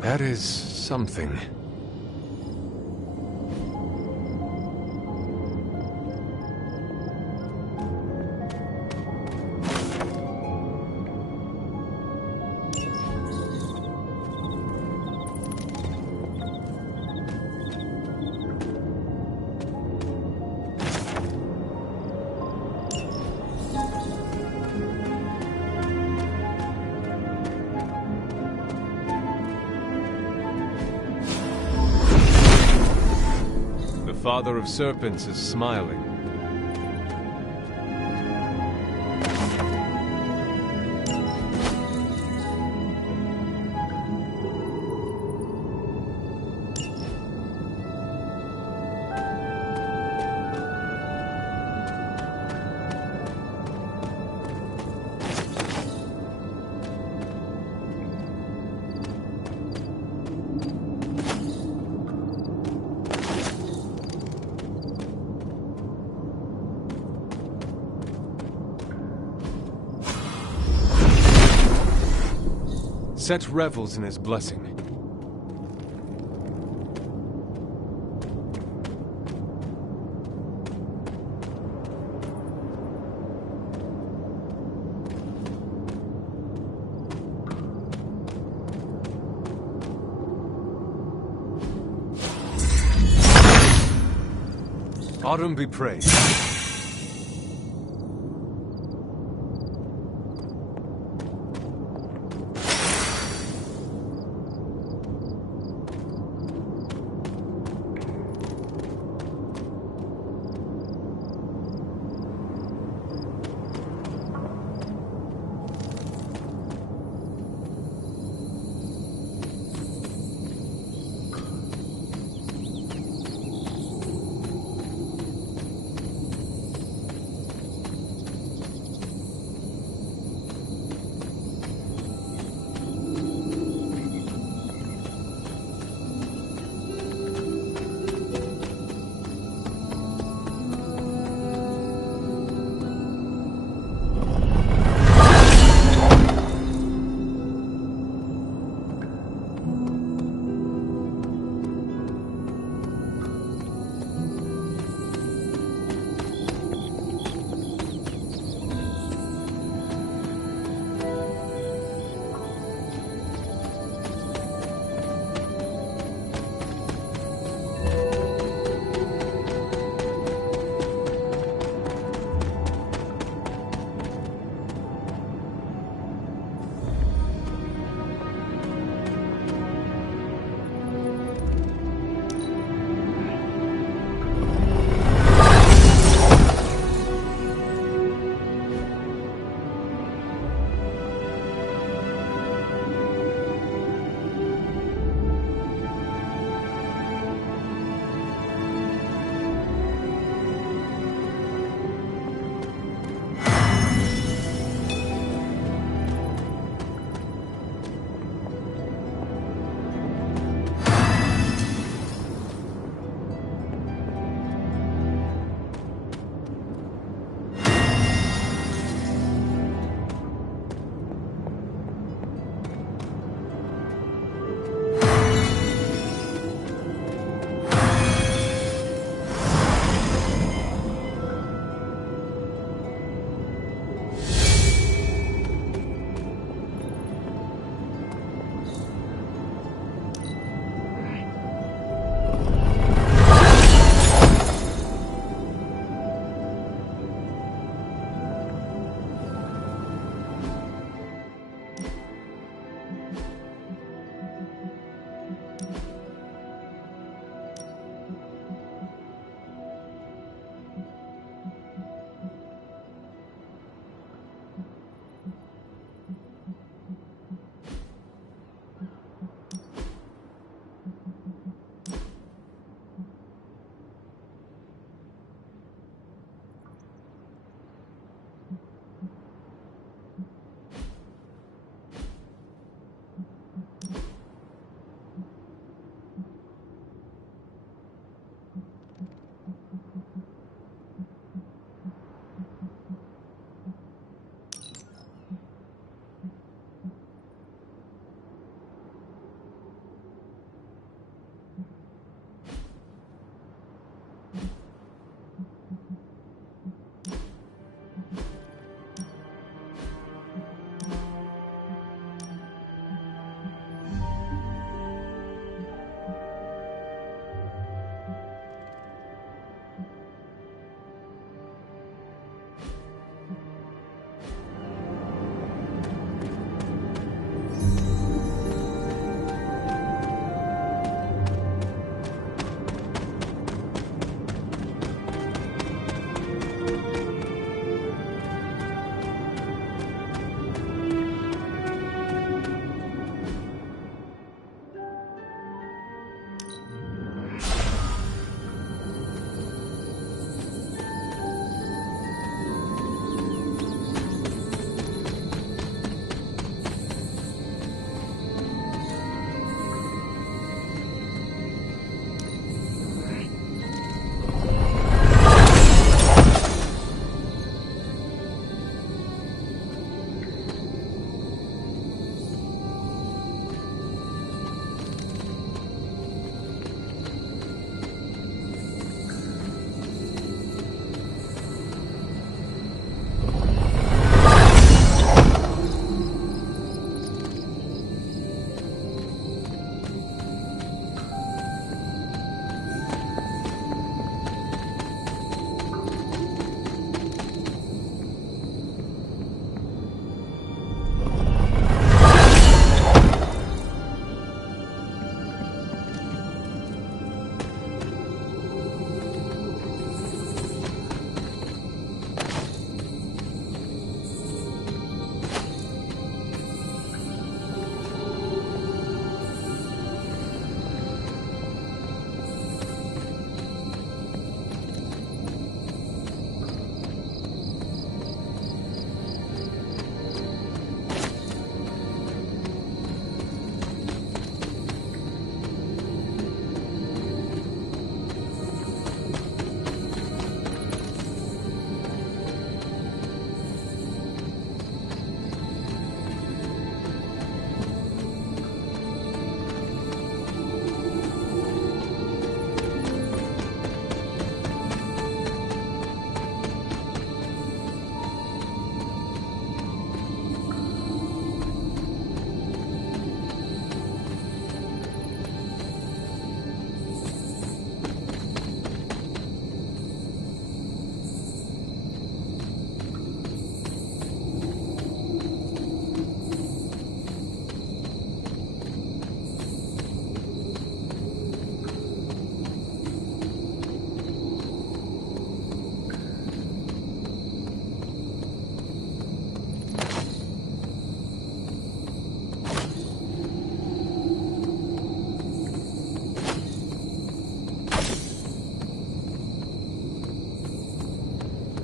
That is something. Father of Serpents is smiling. Set revels in his blessing. Autumn be praised.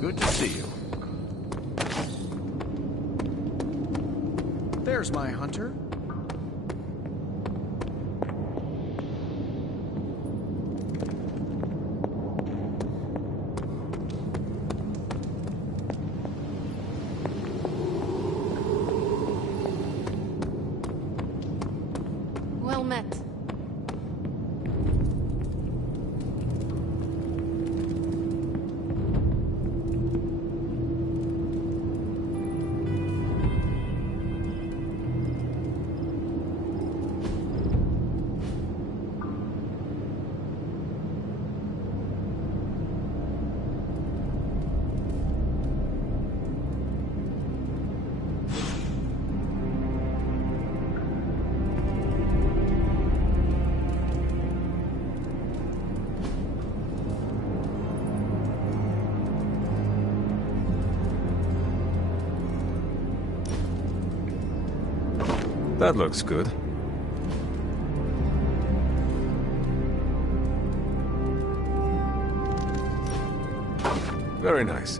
Good to see you. There's my hunter. Well met. That looks good. Very nice.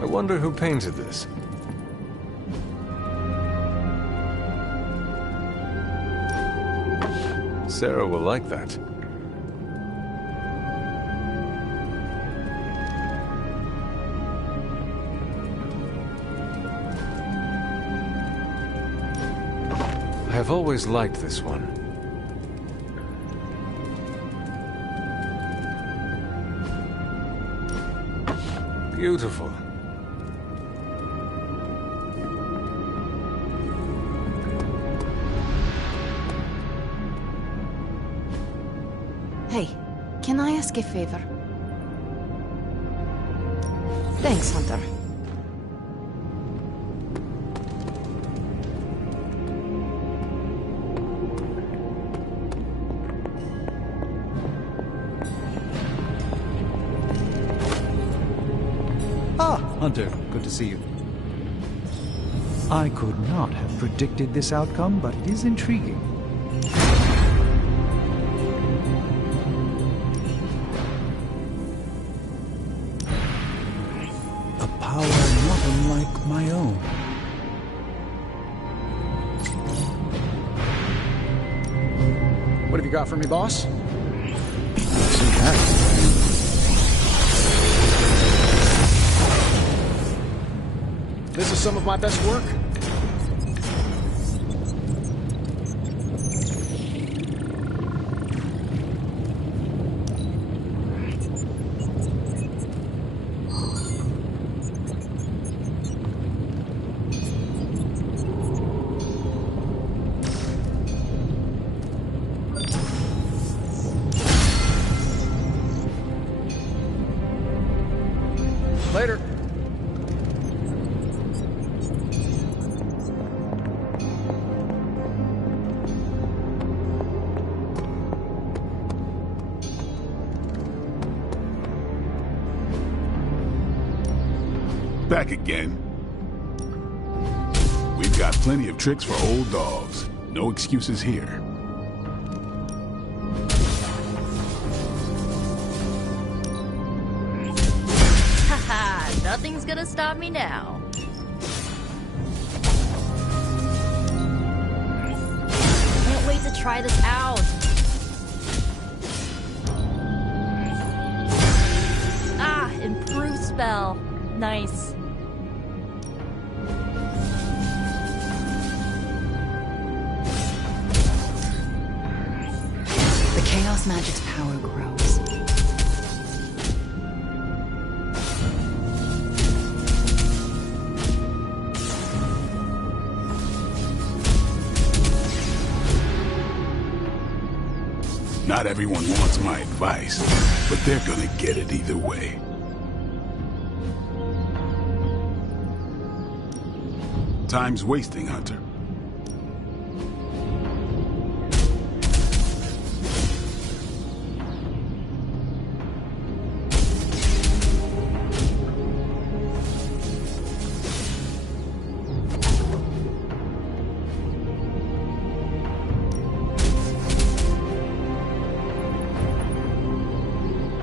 I wonder who painted this. Sarah will like that. I've always liked this one. Beautiful. Hey, can I ask a favor? Thanks, Hunter. Hunter, good to see you. I could not have predicted this outcome, but it is intriguing. A power not unlike my own. What have you got for me, boss? See that? This is some of my best work. Later. Back again. We've got plenty of tricks for old dogs. No excuses here. Haha, nothing's gonna stop me now. Can't wait to try this out. Ah, improved spell. Nice. The Chaos Magic's power grows. Not everyone wants my advice, but they're gonna get it either way. Time's wasting, Hunter.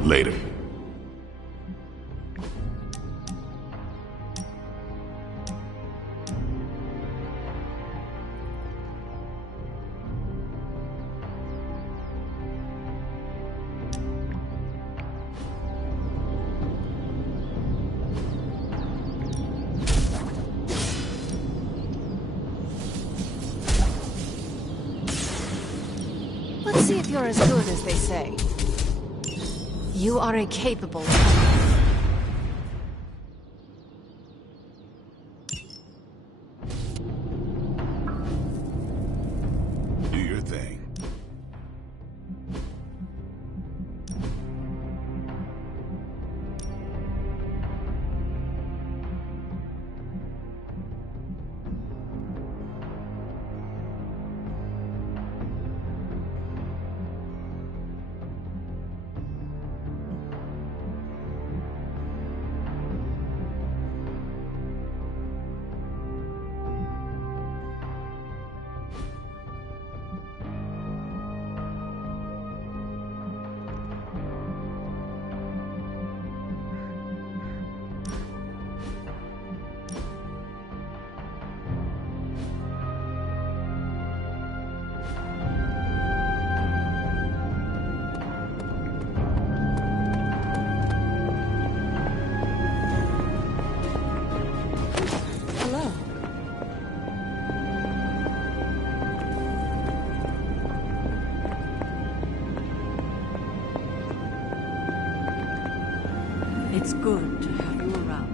Later. Let's see if you're as good as they say. You are a capable... Do your thing. Hello. It's good to have you around.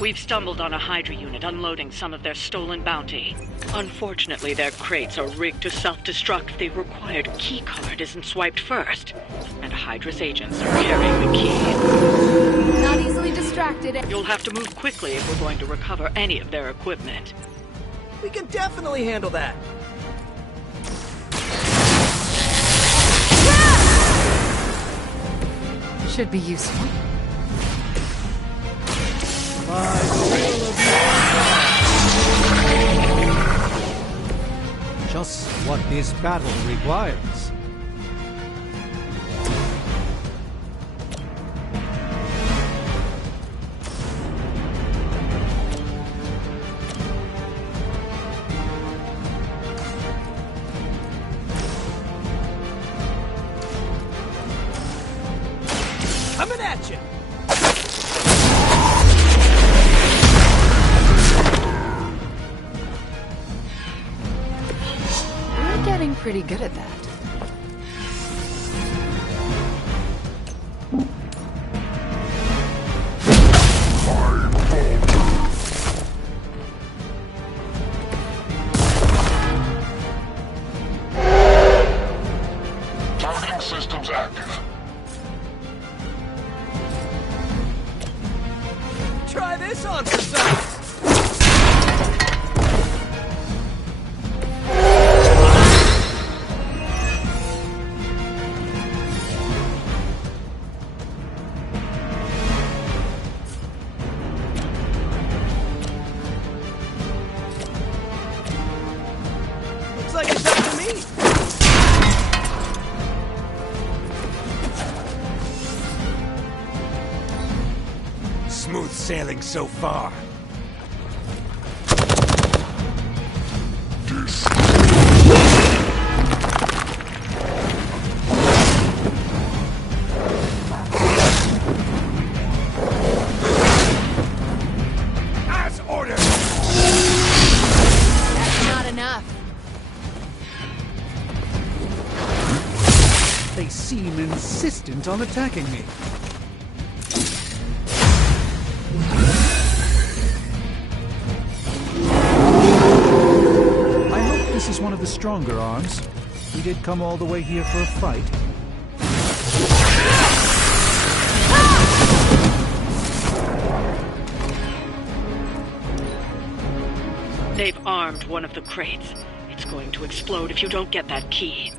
We've stumbled on a Hydra unit unloading some of their stolen bounty. Unfortunately, their crates are rigged to self-destruct. The required keycard isn't swiped first, and Hydra's agents are carrying the key. Not easily distracted. You'll have to move quickly if we're going to recover any of their equipment. We can definitely handle that. Should be useful. Just what this battle requires. at you! You're getting pretty good at that. Docking systems active. Try this on for size! Looks like it's up to me! Smooth sailing so far. As ordered! That's not enough. They seem insistent on attacking me. I hope this is one of the stronger arms. We did come all the way here for a fight. They've armed one of the crates. It's going to explode if you don't get that key.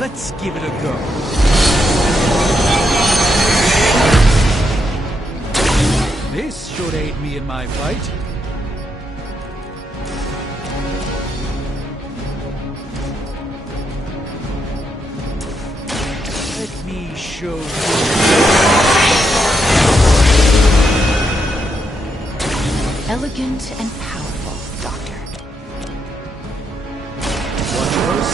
Let's give it a go. This should aid me in my fight. Let me show you. Elegant and powerful, Doctor. Watch yours.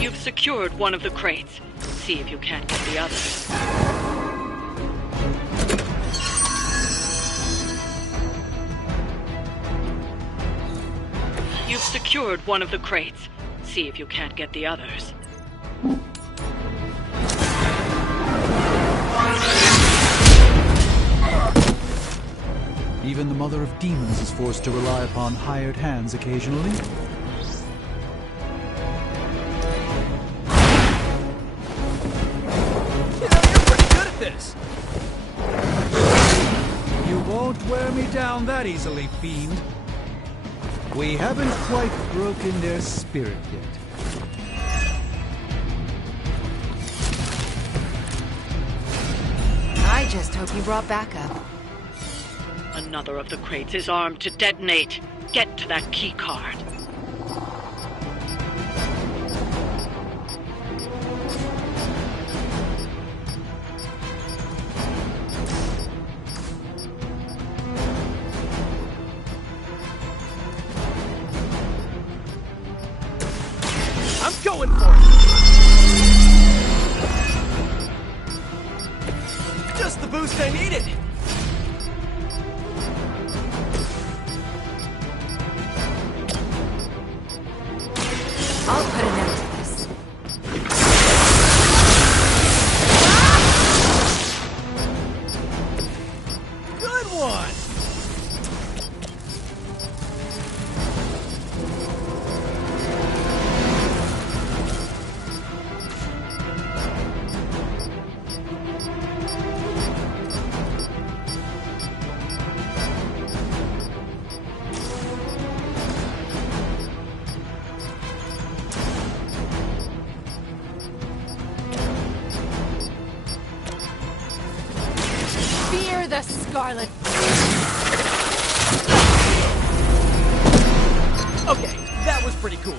You've secured one of the crates. See if you can't get the others. You've secured one of the crates. See if you can't get the others. Even the Mother of Demons is forced to rely upon hired hands occasionally. You know, you're pretty good at this! You won't wear me down that easily, fiend. We haven't quite broken their spirit yet. I just hope you brought backup. Another of the crates is armed to detonate. Get to that key card. just the boost I needed! I'll put an end to this. Good one! Fear the Scarlet. Okay, that was pretty cool.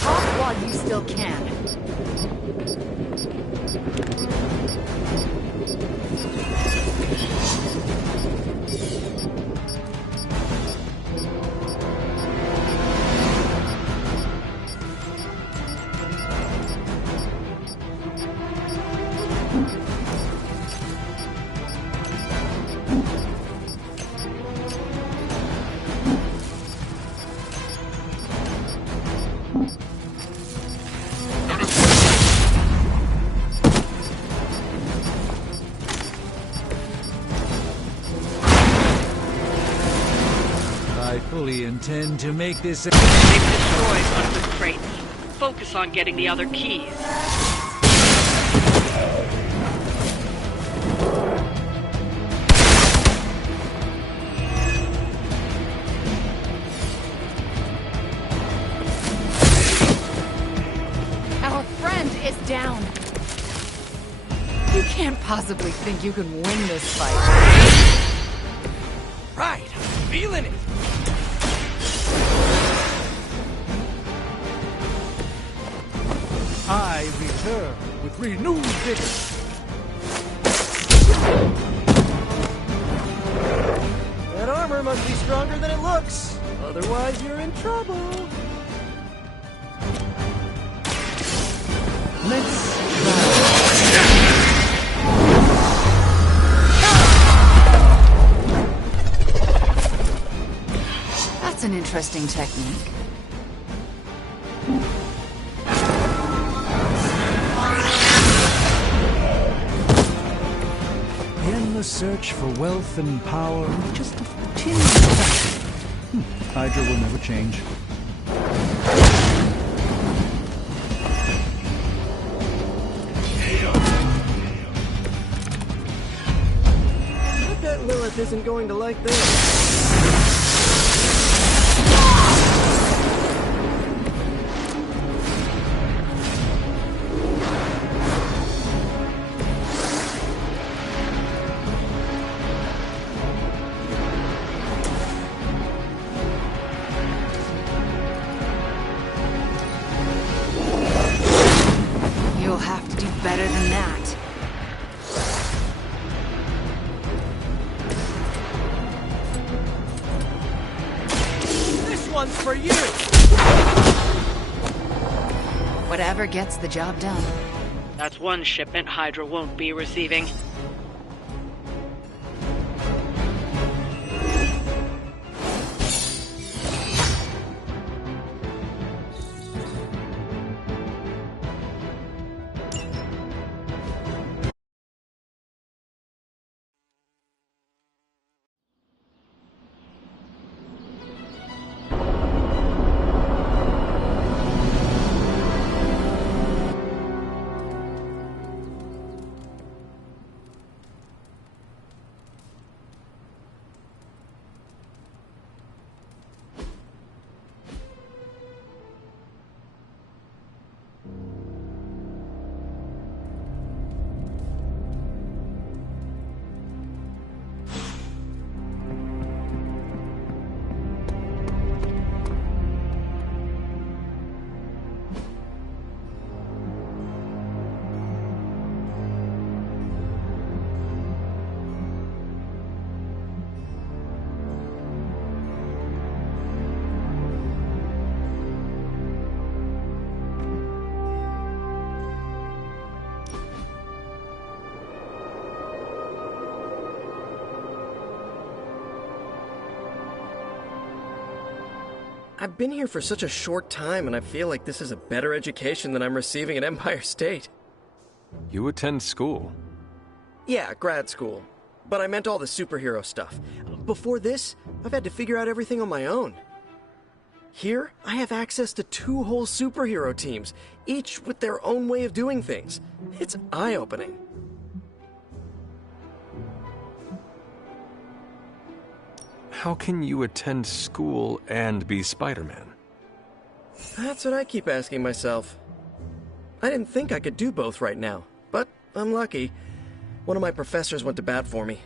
Talk while you still can. I fully intend to make this. They've destroyed one of the crates. Focus on getting the other keys. Our friend is down. You can't possibly think you can win this fight. Right, I'm feeling it. I return with renewed vigor. That armor must be stronger than it looks. Otherwise, you're in trouble. Let's try. That's an interesting technique. The endless search for wealth and power, just a tinge of passion. Hydra will never change. I bet Lilith isn't going to like this. You'll have to do better than that. This one's for you! Whatever gets the job done. That's one shipment Hydra won't be receiving. I've been here for such a short time, and I feel like this is a better education than I'm receiving at Empire State. You attend school? Yeah, grad school. But I meant all the superhero stuff. Before this, I've had to figure out everything on my own. Here, I have access to 2 whole superhero teams, each with their own way of doing things. It's eye-opening. How can you attend school and be Spider-Man? That's what I keep asking myself. I didn't think I could do both right now, but I'm lucky. One of my professors went to bat for me.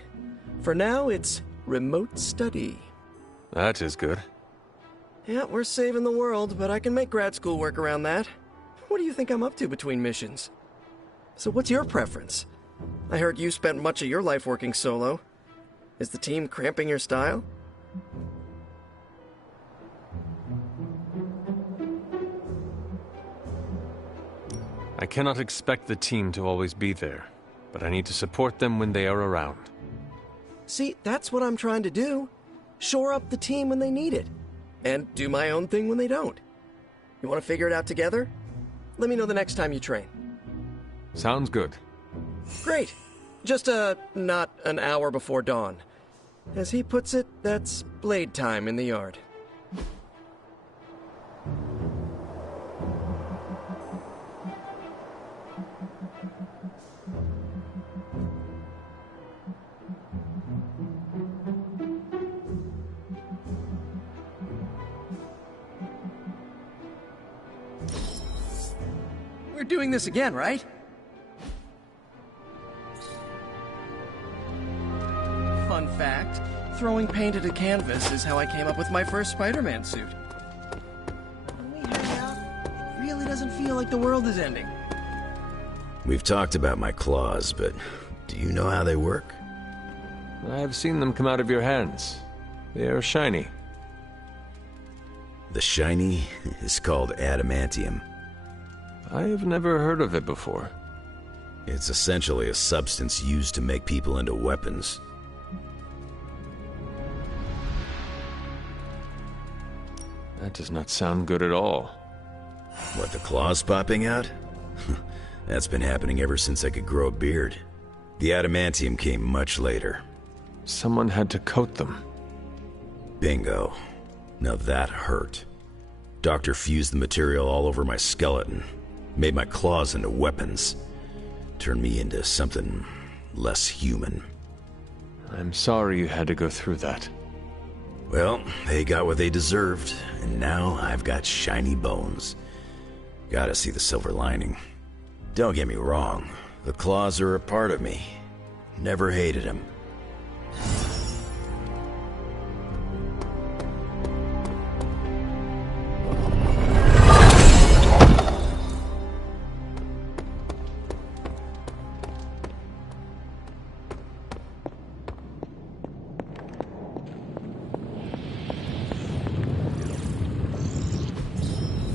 For now, it's remote study. That is good. Yeah, we're saving the world, but I can make grad school work around that. What do you think I'm up to between missions? So what's your preference? I heard you spent much of your life working solo. Is the team cramping your style? I cannot expect the team to always be there, but I need to support them when they are around. See, that's what I'm trying to do. Shore up the team when they need it, and do my own thing when they don't. You want to figure it out together? Let me know the next time you train. Sounds good. Great. Just, not an hour before dawn. As he puts it, that's blade time in the yard. We're doing this again, right? Fun fact, throwing paint at a canvas is how I came up with my first Spider-Man suit. When we hang out, it really doesn't feel like the world is ending. We've talked about my claws, but do you know how they work? I've seen them come out of your hands. They are shiny. The shiny is called adamantium. I've never heard of it before. It's essentially a substance used to make people into weapons. That does not sound good at all. What, the claws popping out? That's been happening ever since I could grow a beard. The adamantium came much later. Someone had to coat them. Bingo. Now that hurt. Doctor fused the material all over my skeleton. Made my claws into weapons. Turned me into something less human. I'm sorry you had to go through that. Well, they got what they deserved, and now I've got shiny bones. Gotta see the silver lining. Don't get me wrong, the claws are a part of me. Never hated them.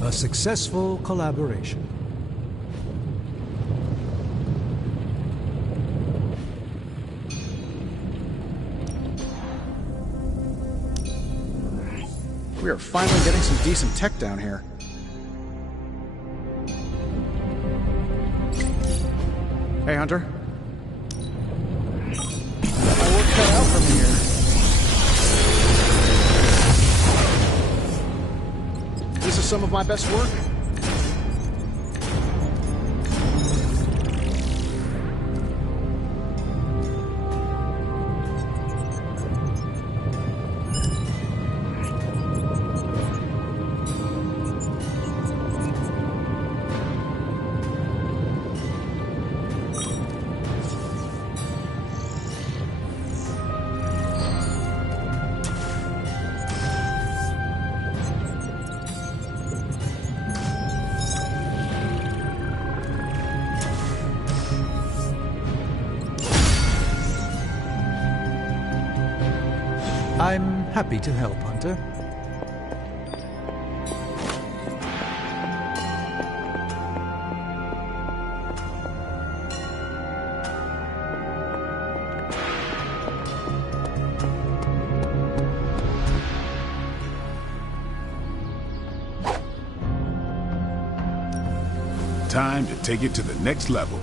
A successful collaboration. We are finally getting some decent tech down here. Hey, Hunter. Got my work cut out from here. This is some of my best work. I'm happy to help, Hunter. time to take it to the next level.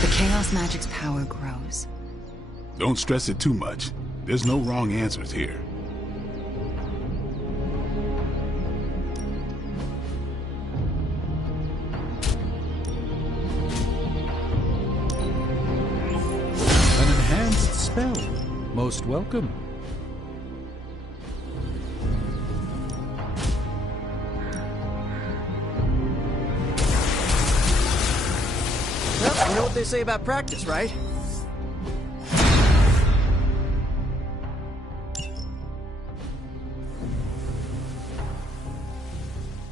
The Chaos Magic's power grows. Don't stress it too much. There's no wrong answers here. An enhanced spell. Most welcome. Well, you know what they say about practice, right?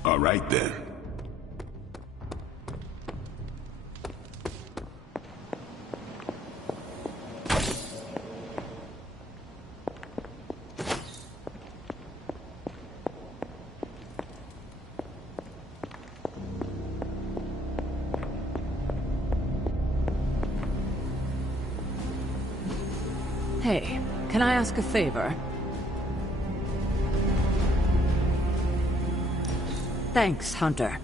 All right then. Hey, can I ask a favor? Thanks, Hunter.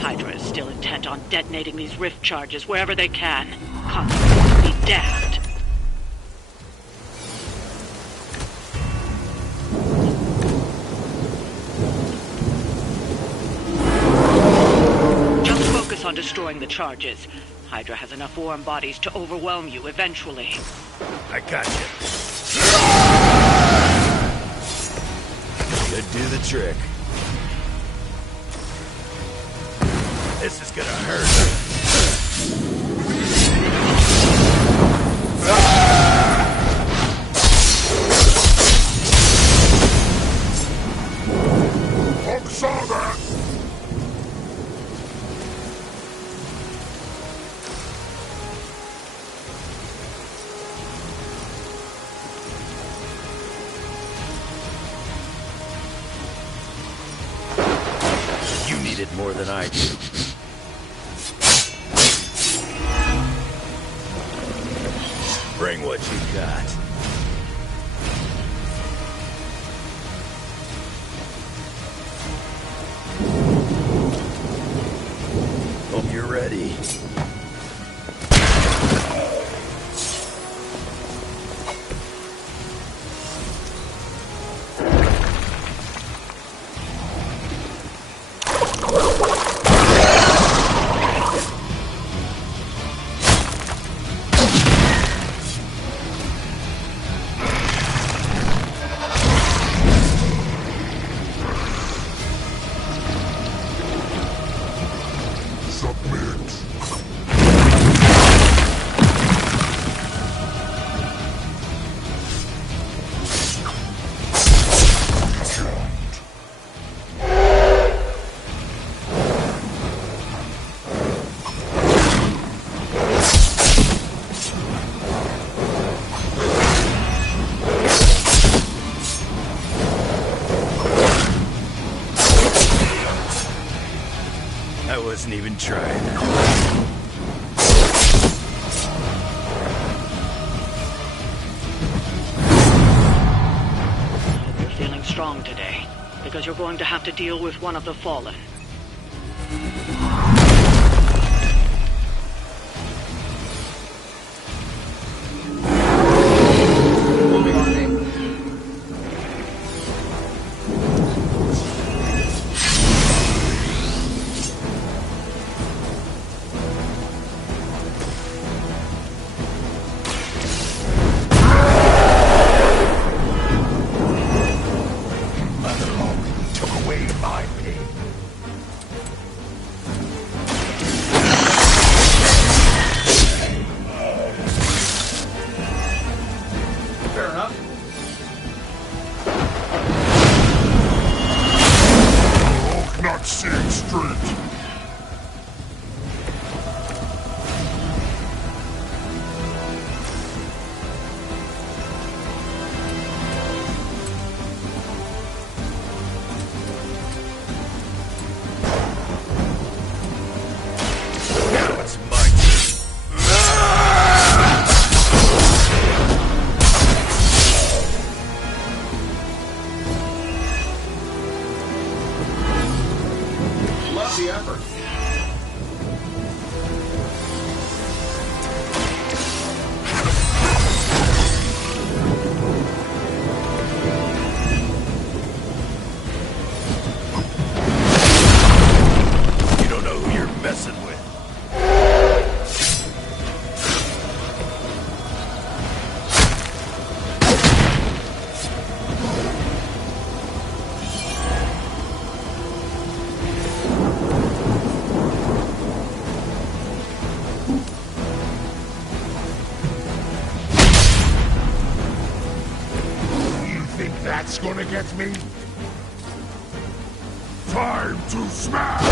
Hydra is still intent on detonating these rift charges wherever they can. Consequences be damned. Just focus on destroying the charges. Hydra has enough warm bodies to overwhelm you eventually. I got you. Should do the trick. This is gonna hurt. I saw that! You need it more than I do. Bring what you got. Hope you're ready. I wasn't even trying. because you're going to have to deal with one of the Fallen. That's gonna get me? Time to smash!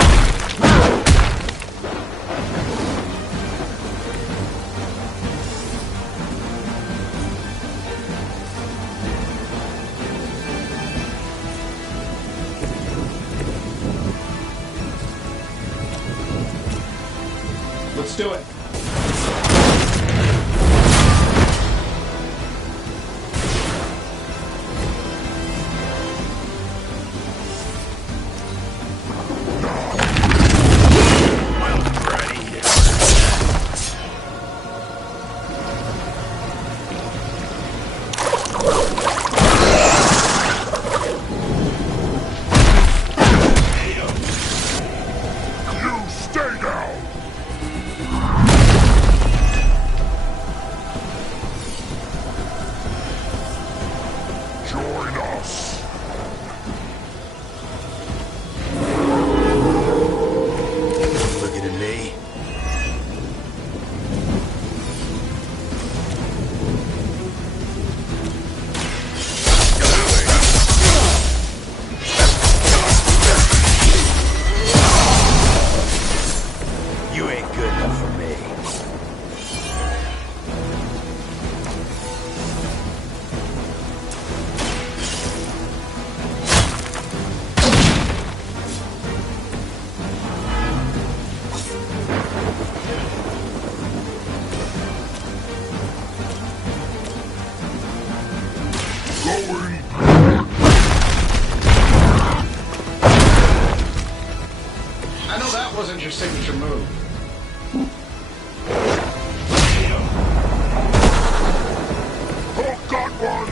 Let's do it. Wasn't your signature move. Oh, got one!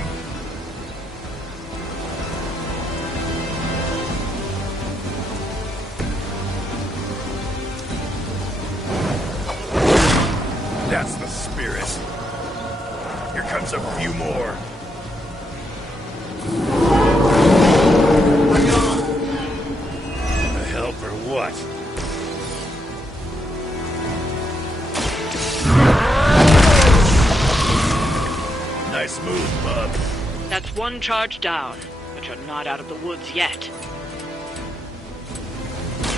That's the spirit. Here comes a few more. Bring it on! The help or what? Nice move, bub. That's one charge down, but you're not out of the woods yet.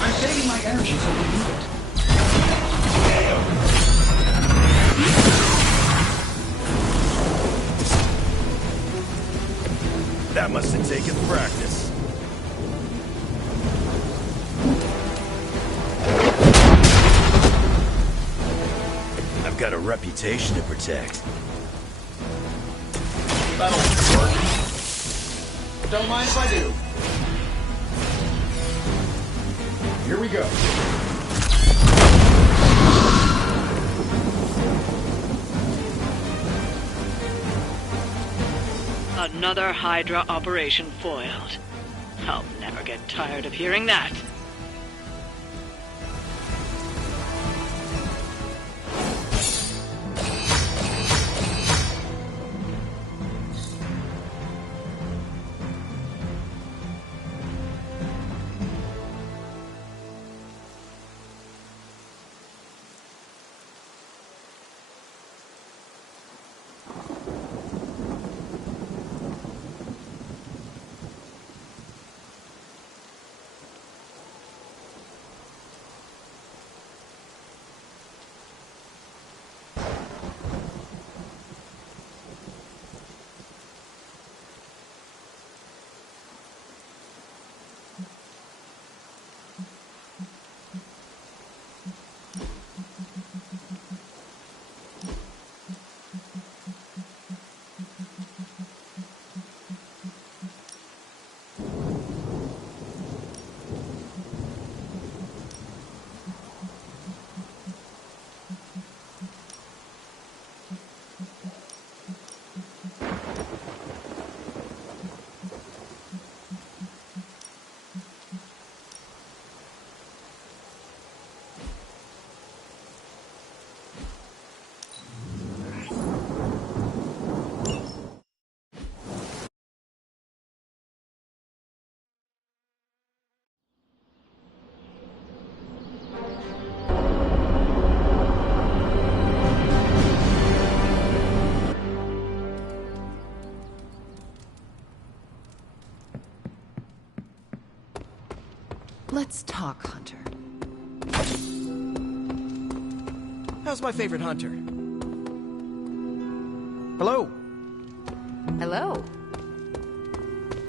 I'm saving my energy so we need it. That must have taken practice. I've got a reputation to protect. That'll work. Don't mind if I do. Here we go. Another Hydra operation foiled. I'll never get tired of hearing that. Let's talk, Hunter. How's my favorite hunter? Hello. Hello.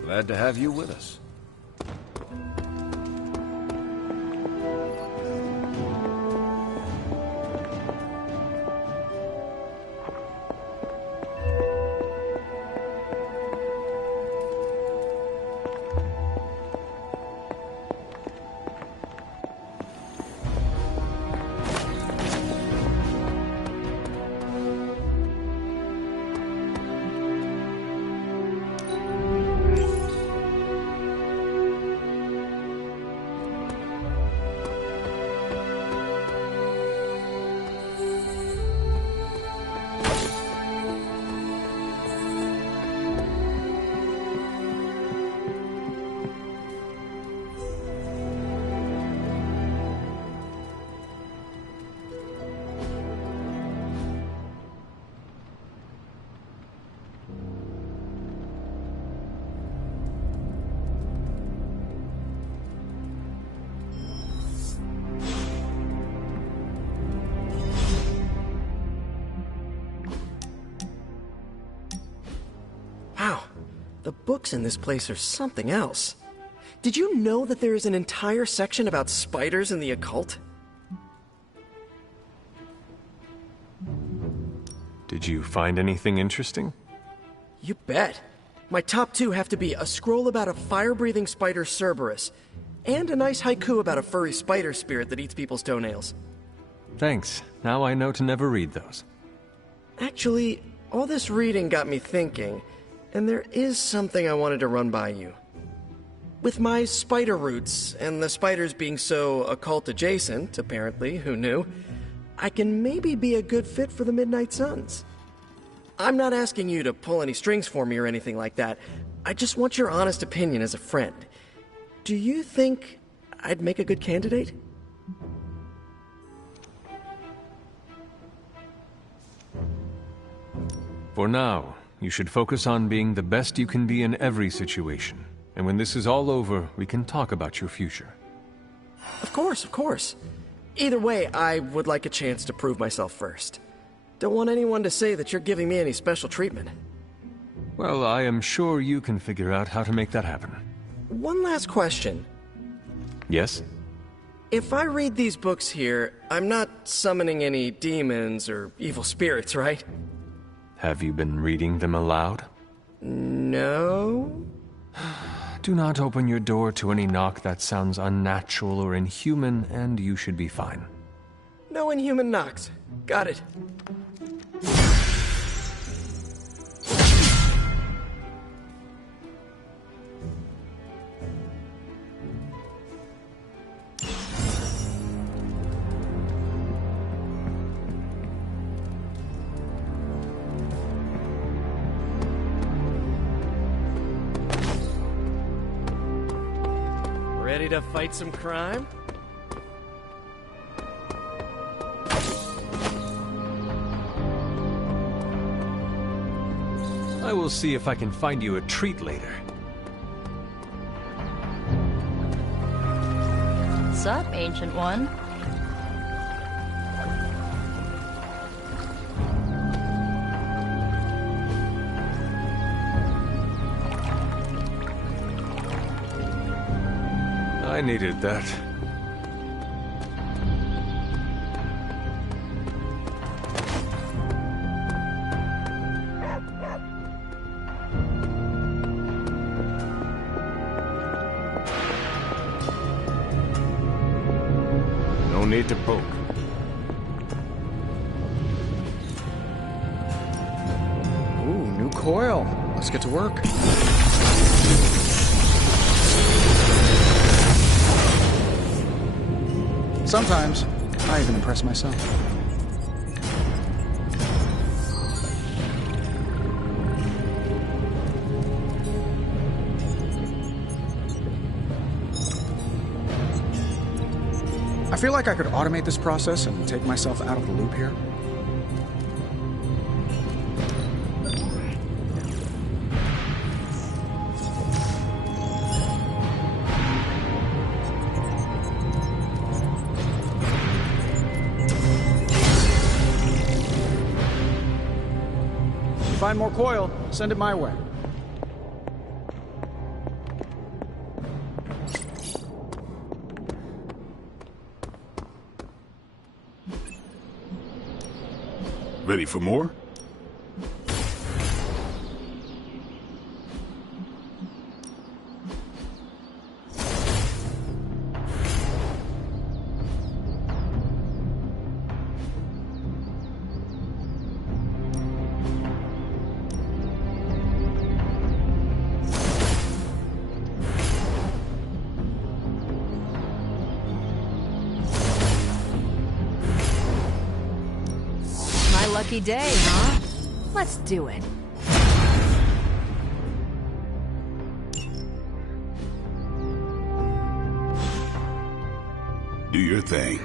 Glad to have you with us. Wow, the books in this place are something else. Did you know that there is an entire section about spiders and the occult? Did you find anything interesting? You bet. My top two have to be a scroll about a fire-breathing spider Cerberus, and a nice haiku about a furry spider spirit that eats people's toenails. Thanks. Now I know to never read those. Actually, all this reading got me thinking, and there is something I wanted to run by you. With my spider roots, and the spiders being so occult-adjacent, apparently, who knew, I can maybe be a good fit for the Midnight Suns. I'm not asking you to pull any strings for me or anything like that. I just want your honest opinion as a friend. Do you think I'd make a good candidate? For now, you should focus on being the best you can be in every situation. And when this is all over, we can talk about your future. Of course, of course. Either way, I would like a chance to prove myself first. Don't want anyone to say that you're giving me any special treatment. Well, I am sure you can figure out how to make that happen. One last question. Yes? If I read these books here, I'm not summoning any demons or evil spirits, right? Have you been reading them aloud? No. Do not open your door to any knock that sounds unnatural or inhuman, and you should be fine. No inhuman knocks. Got it. Ready to fight some crime? I will see if I can find you a treat later. What's up, Ancient One? I needed that. No need to poke. Ooh, new coil. Let's get to work. Sometimes, I even impress myself. I feel like I could automate this process and take myself out of the loop here. Find more coil, send it my way. Ready for more? Lucky day, huh? Let's do it. Do your thing.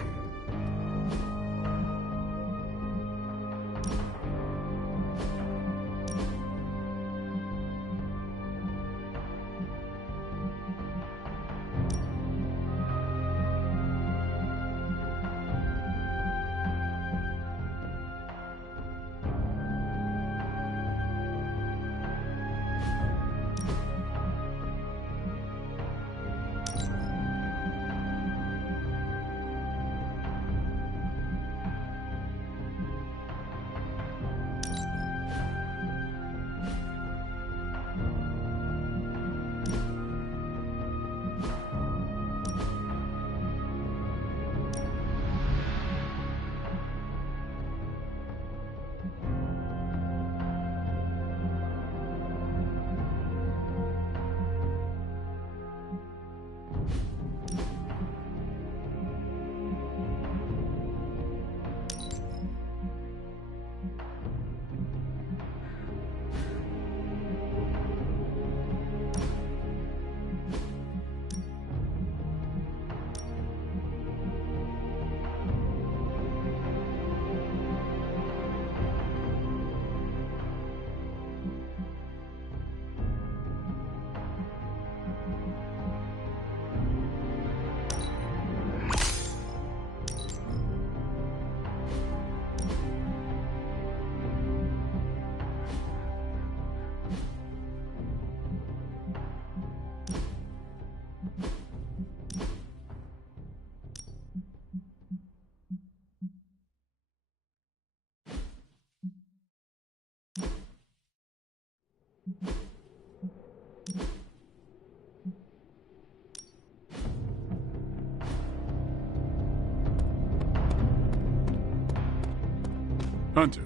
Hunter.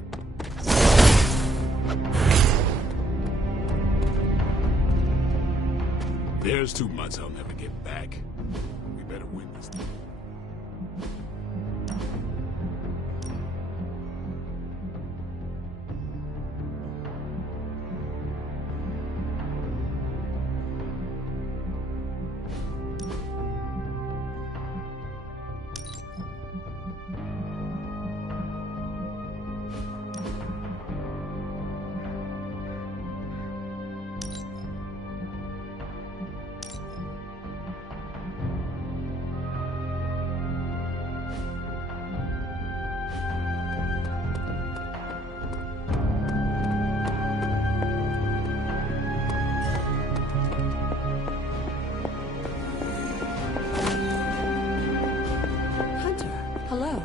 There's 2 months I'll never get back. We better win this thing. Hello.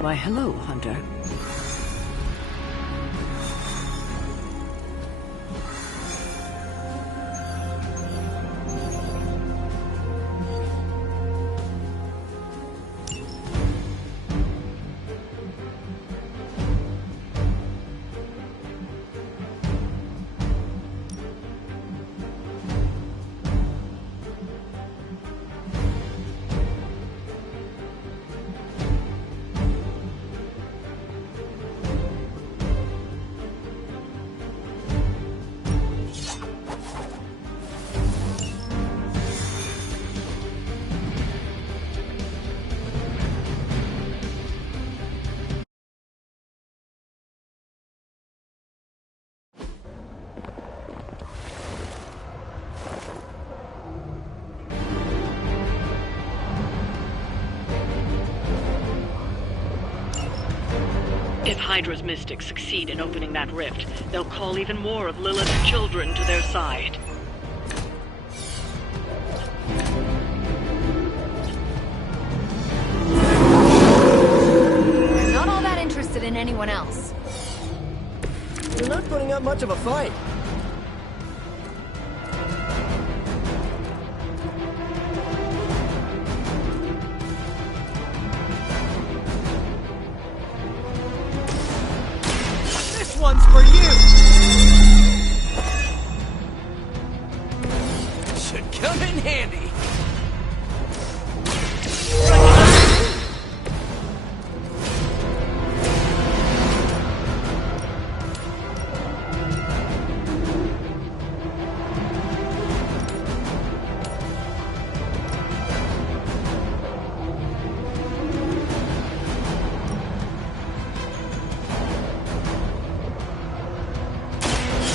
Why, hello, Hunter. If Hydra's mystics succeed in opening that rift, they'll call even more of Lilith's children to their side. You're not all that interested in anyone else. You're not putting up much of a fight. One's for you! Should come in handy.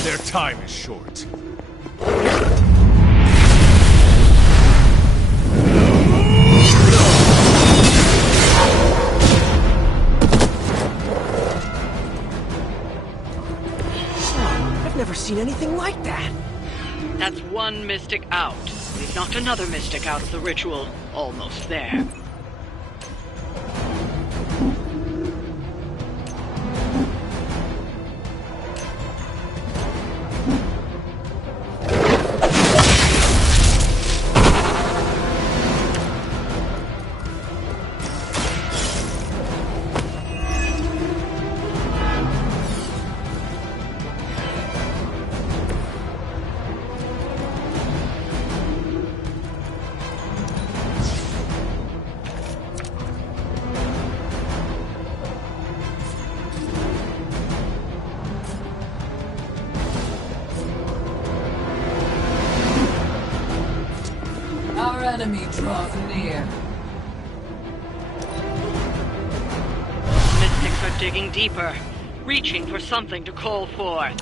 Their time is short. I've never seen anything like that. That's one mystic out. We've knocked another mystic out of the ritual. Almost there. Our enemy draws near. Mystics are digging deeper, reaching for something to call forth.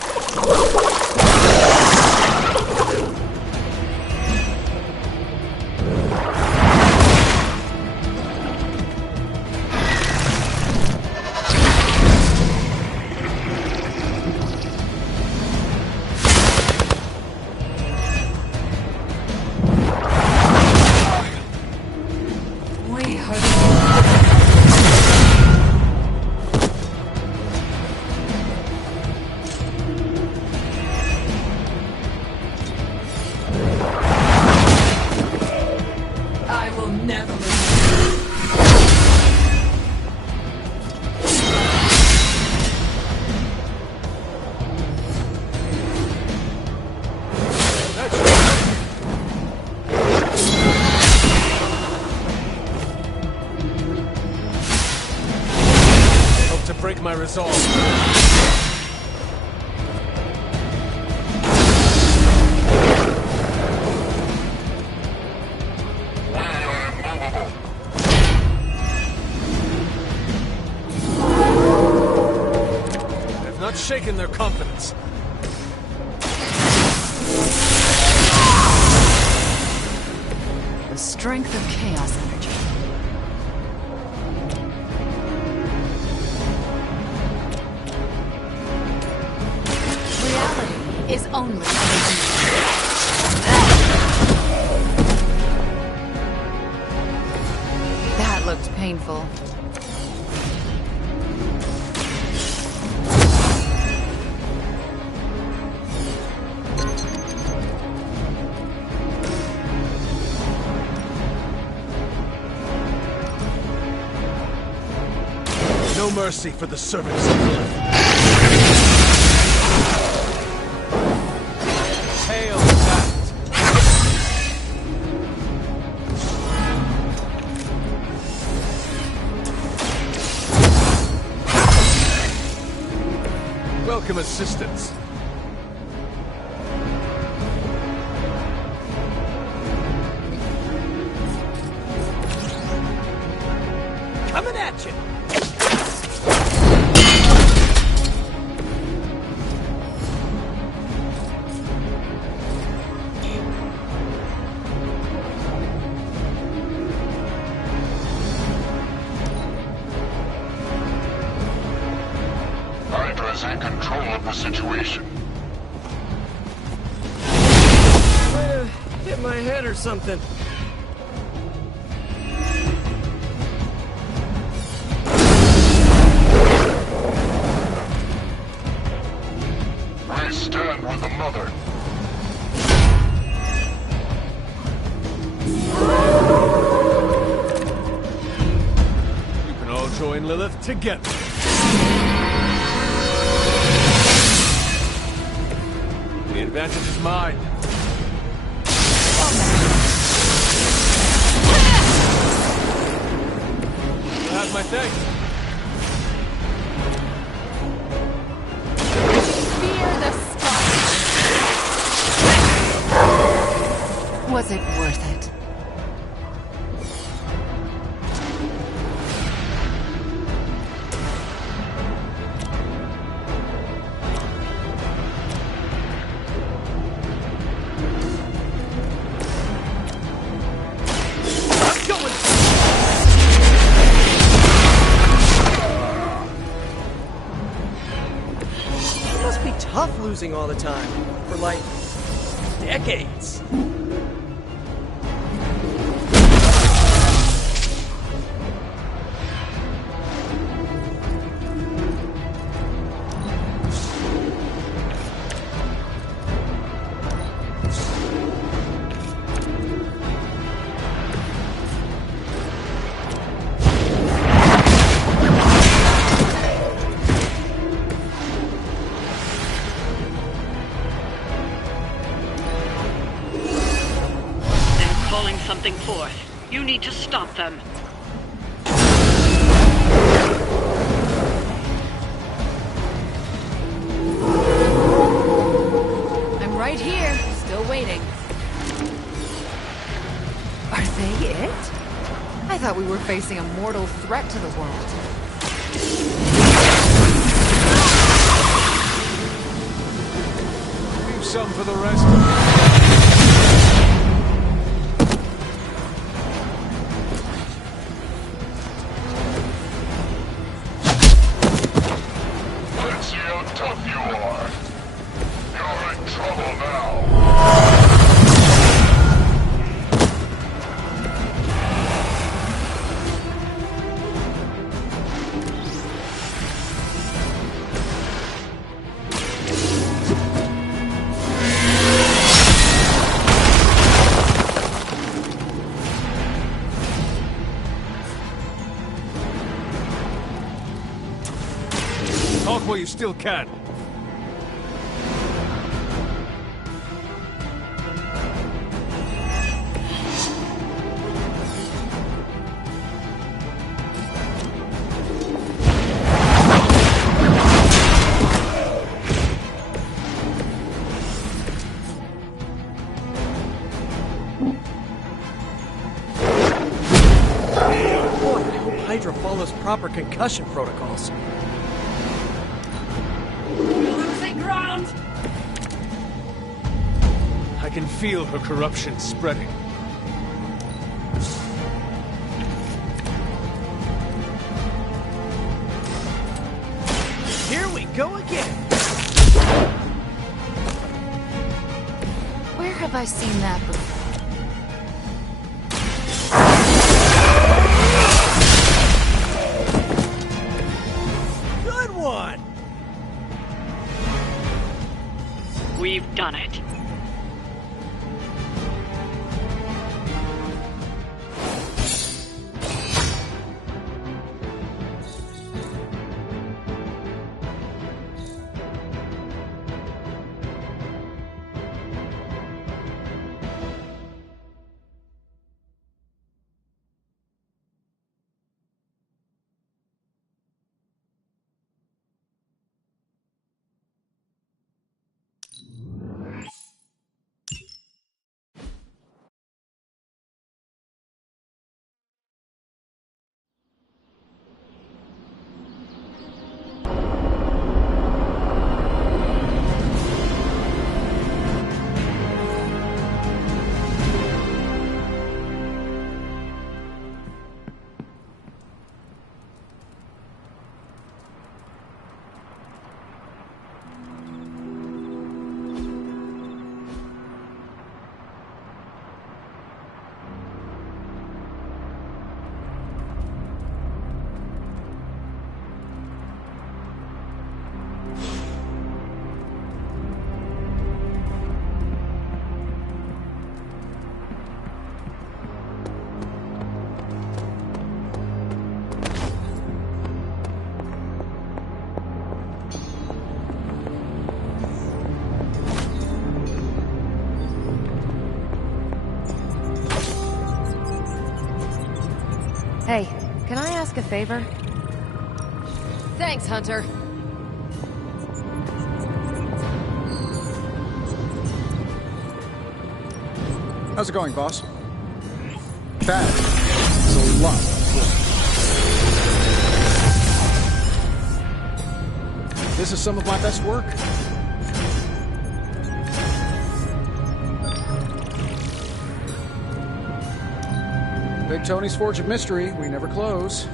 break my resolve. I've not shaken their confidence. The strength of chaos energy. Reality is only that looked painful. No mercy for the servants of Lilith. Hail that! Welcome assistance. Coming at you! Hydra's in control of the situation. Might have hit my head or something. I stand with the mother. You can all join Lilith together. The advantage is mine. You have my thanks. Fear the spot. Was it worth it? Tough losing all the time. For like decades. Something forth. You need to stop them. I'm right here, still waiting. Are they it? I thought we were facing a mortal threat to the world. Leave some for the rest of us. Talk while you still can. proper concussion protocols. We're losing ground! I can feel her corruption spreading. Here we go again! Where have I seen that before? Good one! We've done it. Hey, can I ask a favor? Thanks, Hunter. How's it going, boss? That is a lot of work. This is some of my best work. Big Tony's Forge of Mystery. We never close.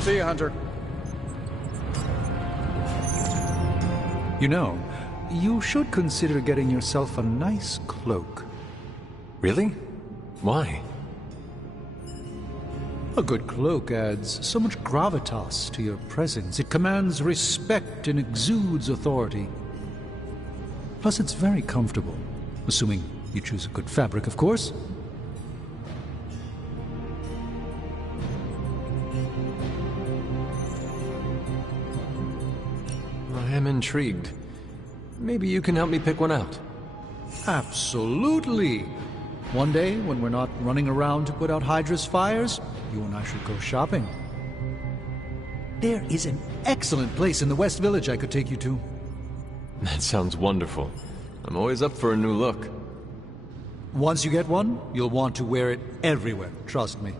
See you, Hunter. You know, you should consider getting yourself a nice cloak. Really? Why? A good cloak adds so much gravitas to your presence. It commands respect and exudes authority. Plus, it's very comfortable. Assuming you choose a good fabric, of course. I am intrigued. Maybe you can help me pick one out. Absolutely! One day, when we're not running around to put out Hydra's fires, you and I should go shopping. There is an excellent place in the West Village I could take you to. That sounds wonderful. I'm always up for a new look. Once you get one, you'll want to wear it everywhere, trust me.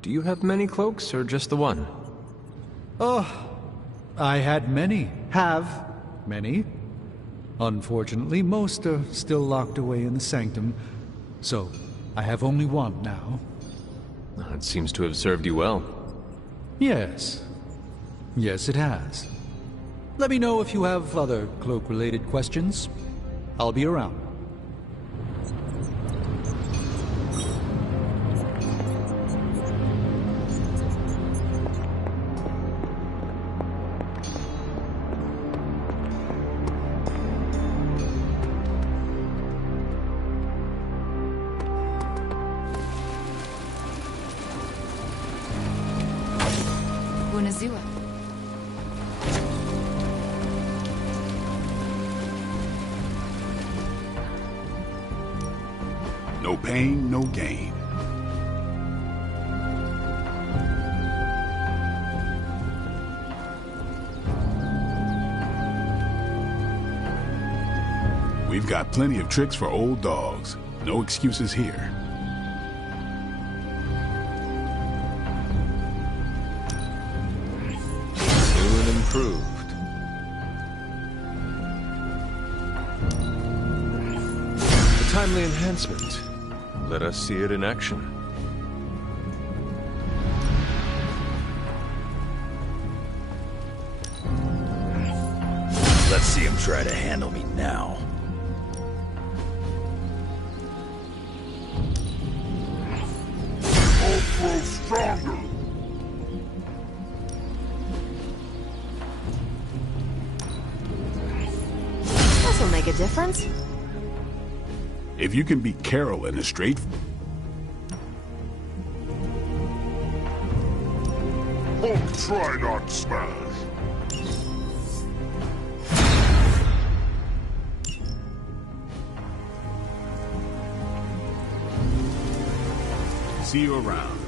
Do you have many cloaks, or just the one? Oh, I had many. Have many. Unfortunately, most are still locked away in the sanctum, so I have only one now. It seems to have served you well. Yes. Yes, it has. Let me know if you have other cloak-related questions. I'll be around. Bunazua. No pain, no gain. We've got plenty of tricks for old dogs. No excuses here. New and improved. A timely enhancement. Let us see it in action. Let's see him try to handle me now. I'll grow stronger. This'll make a difference. If you can beat Carol in a straight... Hulk, try not smash. See you around.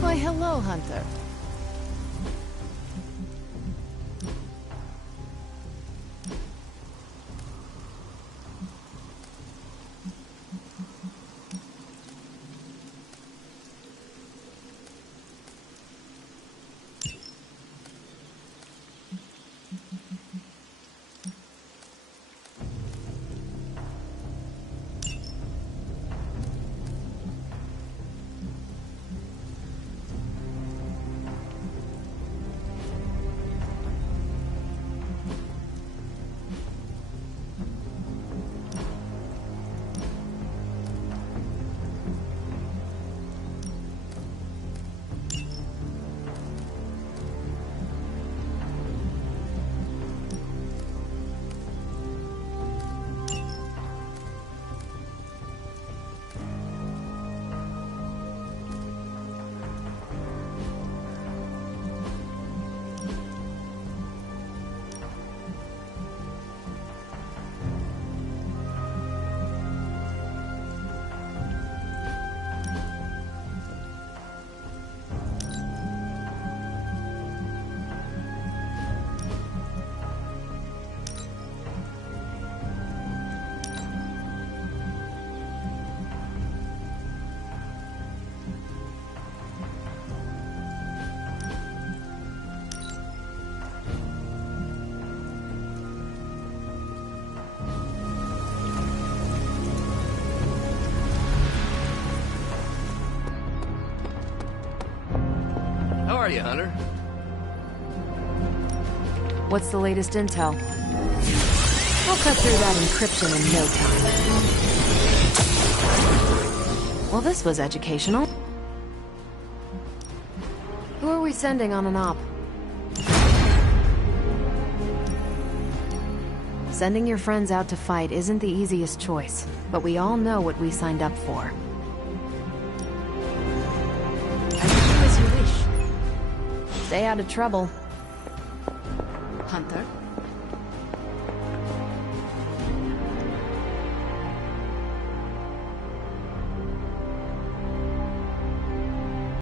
Why, hello, Hunter. How are you, Hunter? What's the latest intel? I'll cut through that encryption in no time. Well, this was educational. Who are we sending on an op? Sending your friends out to fight isn't the easiest choice, but we all know what we signed up for. As you wish. Stay out of trouble. Hunter?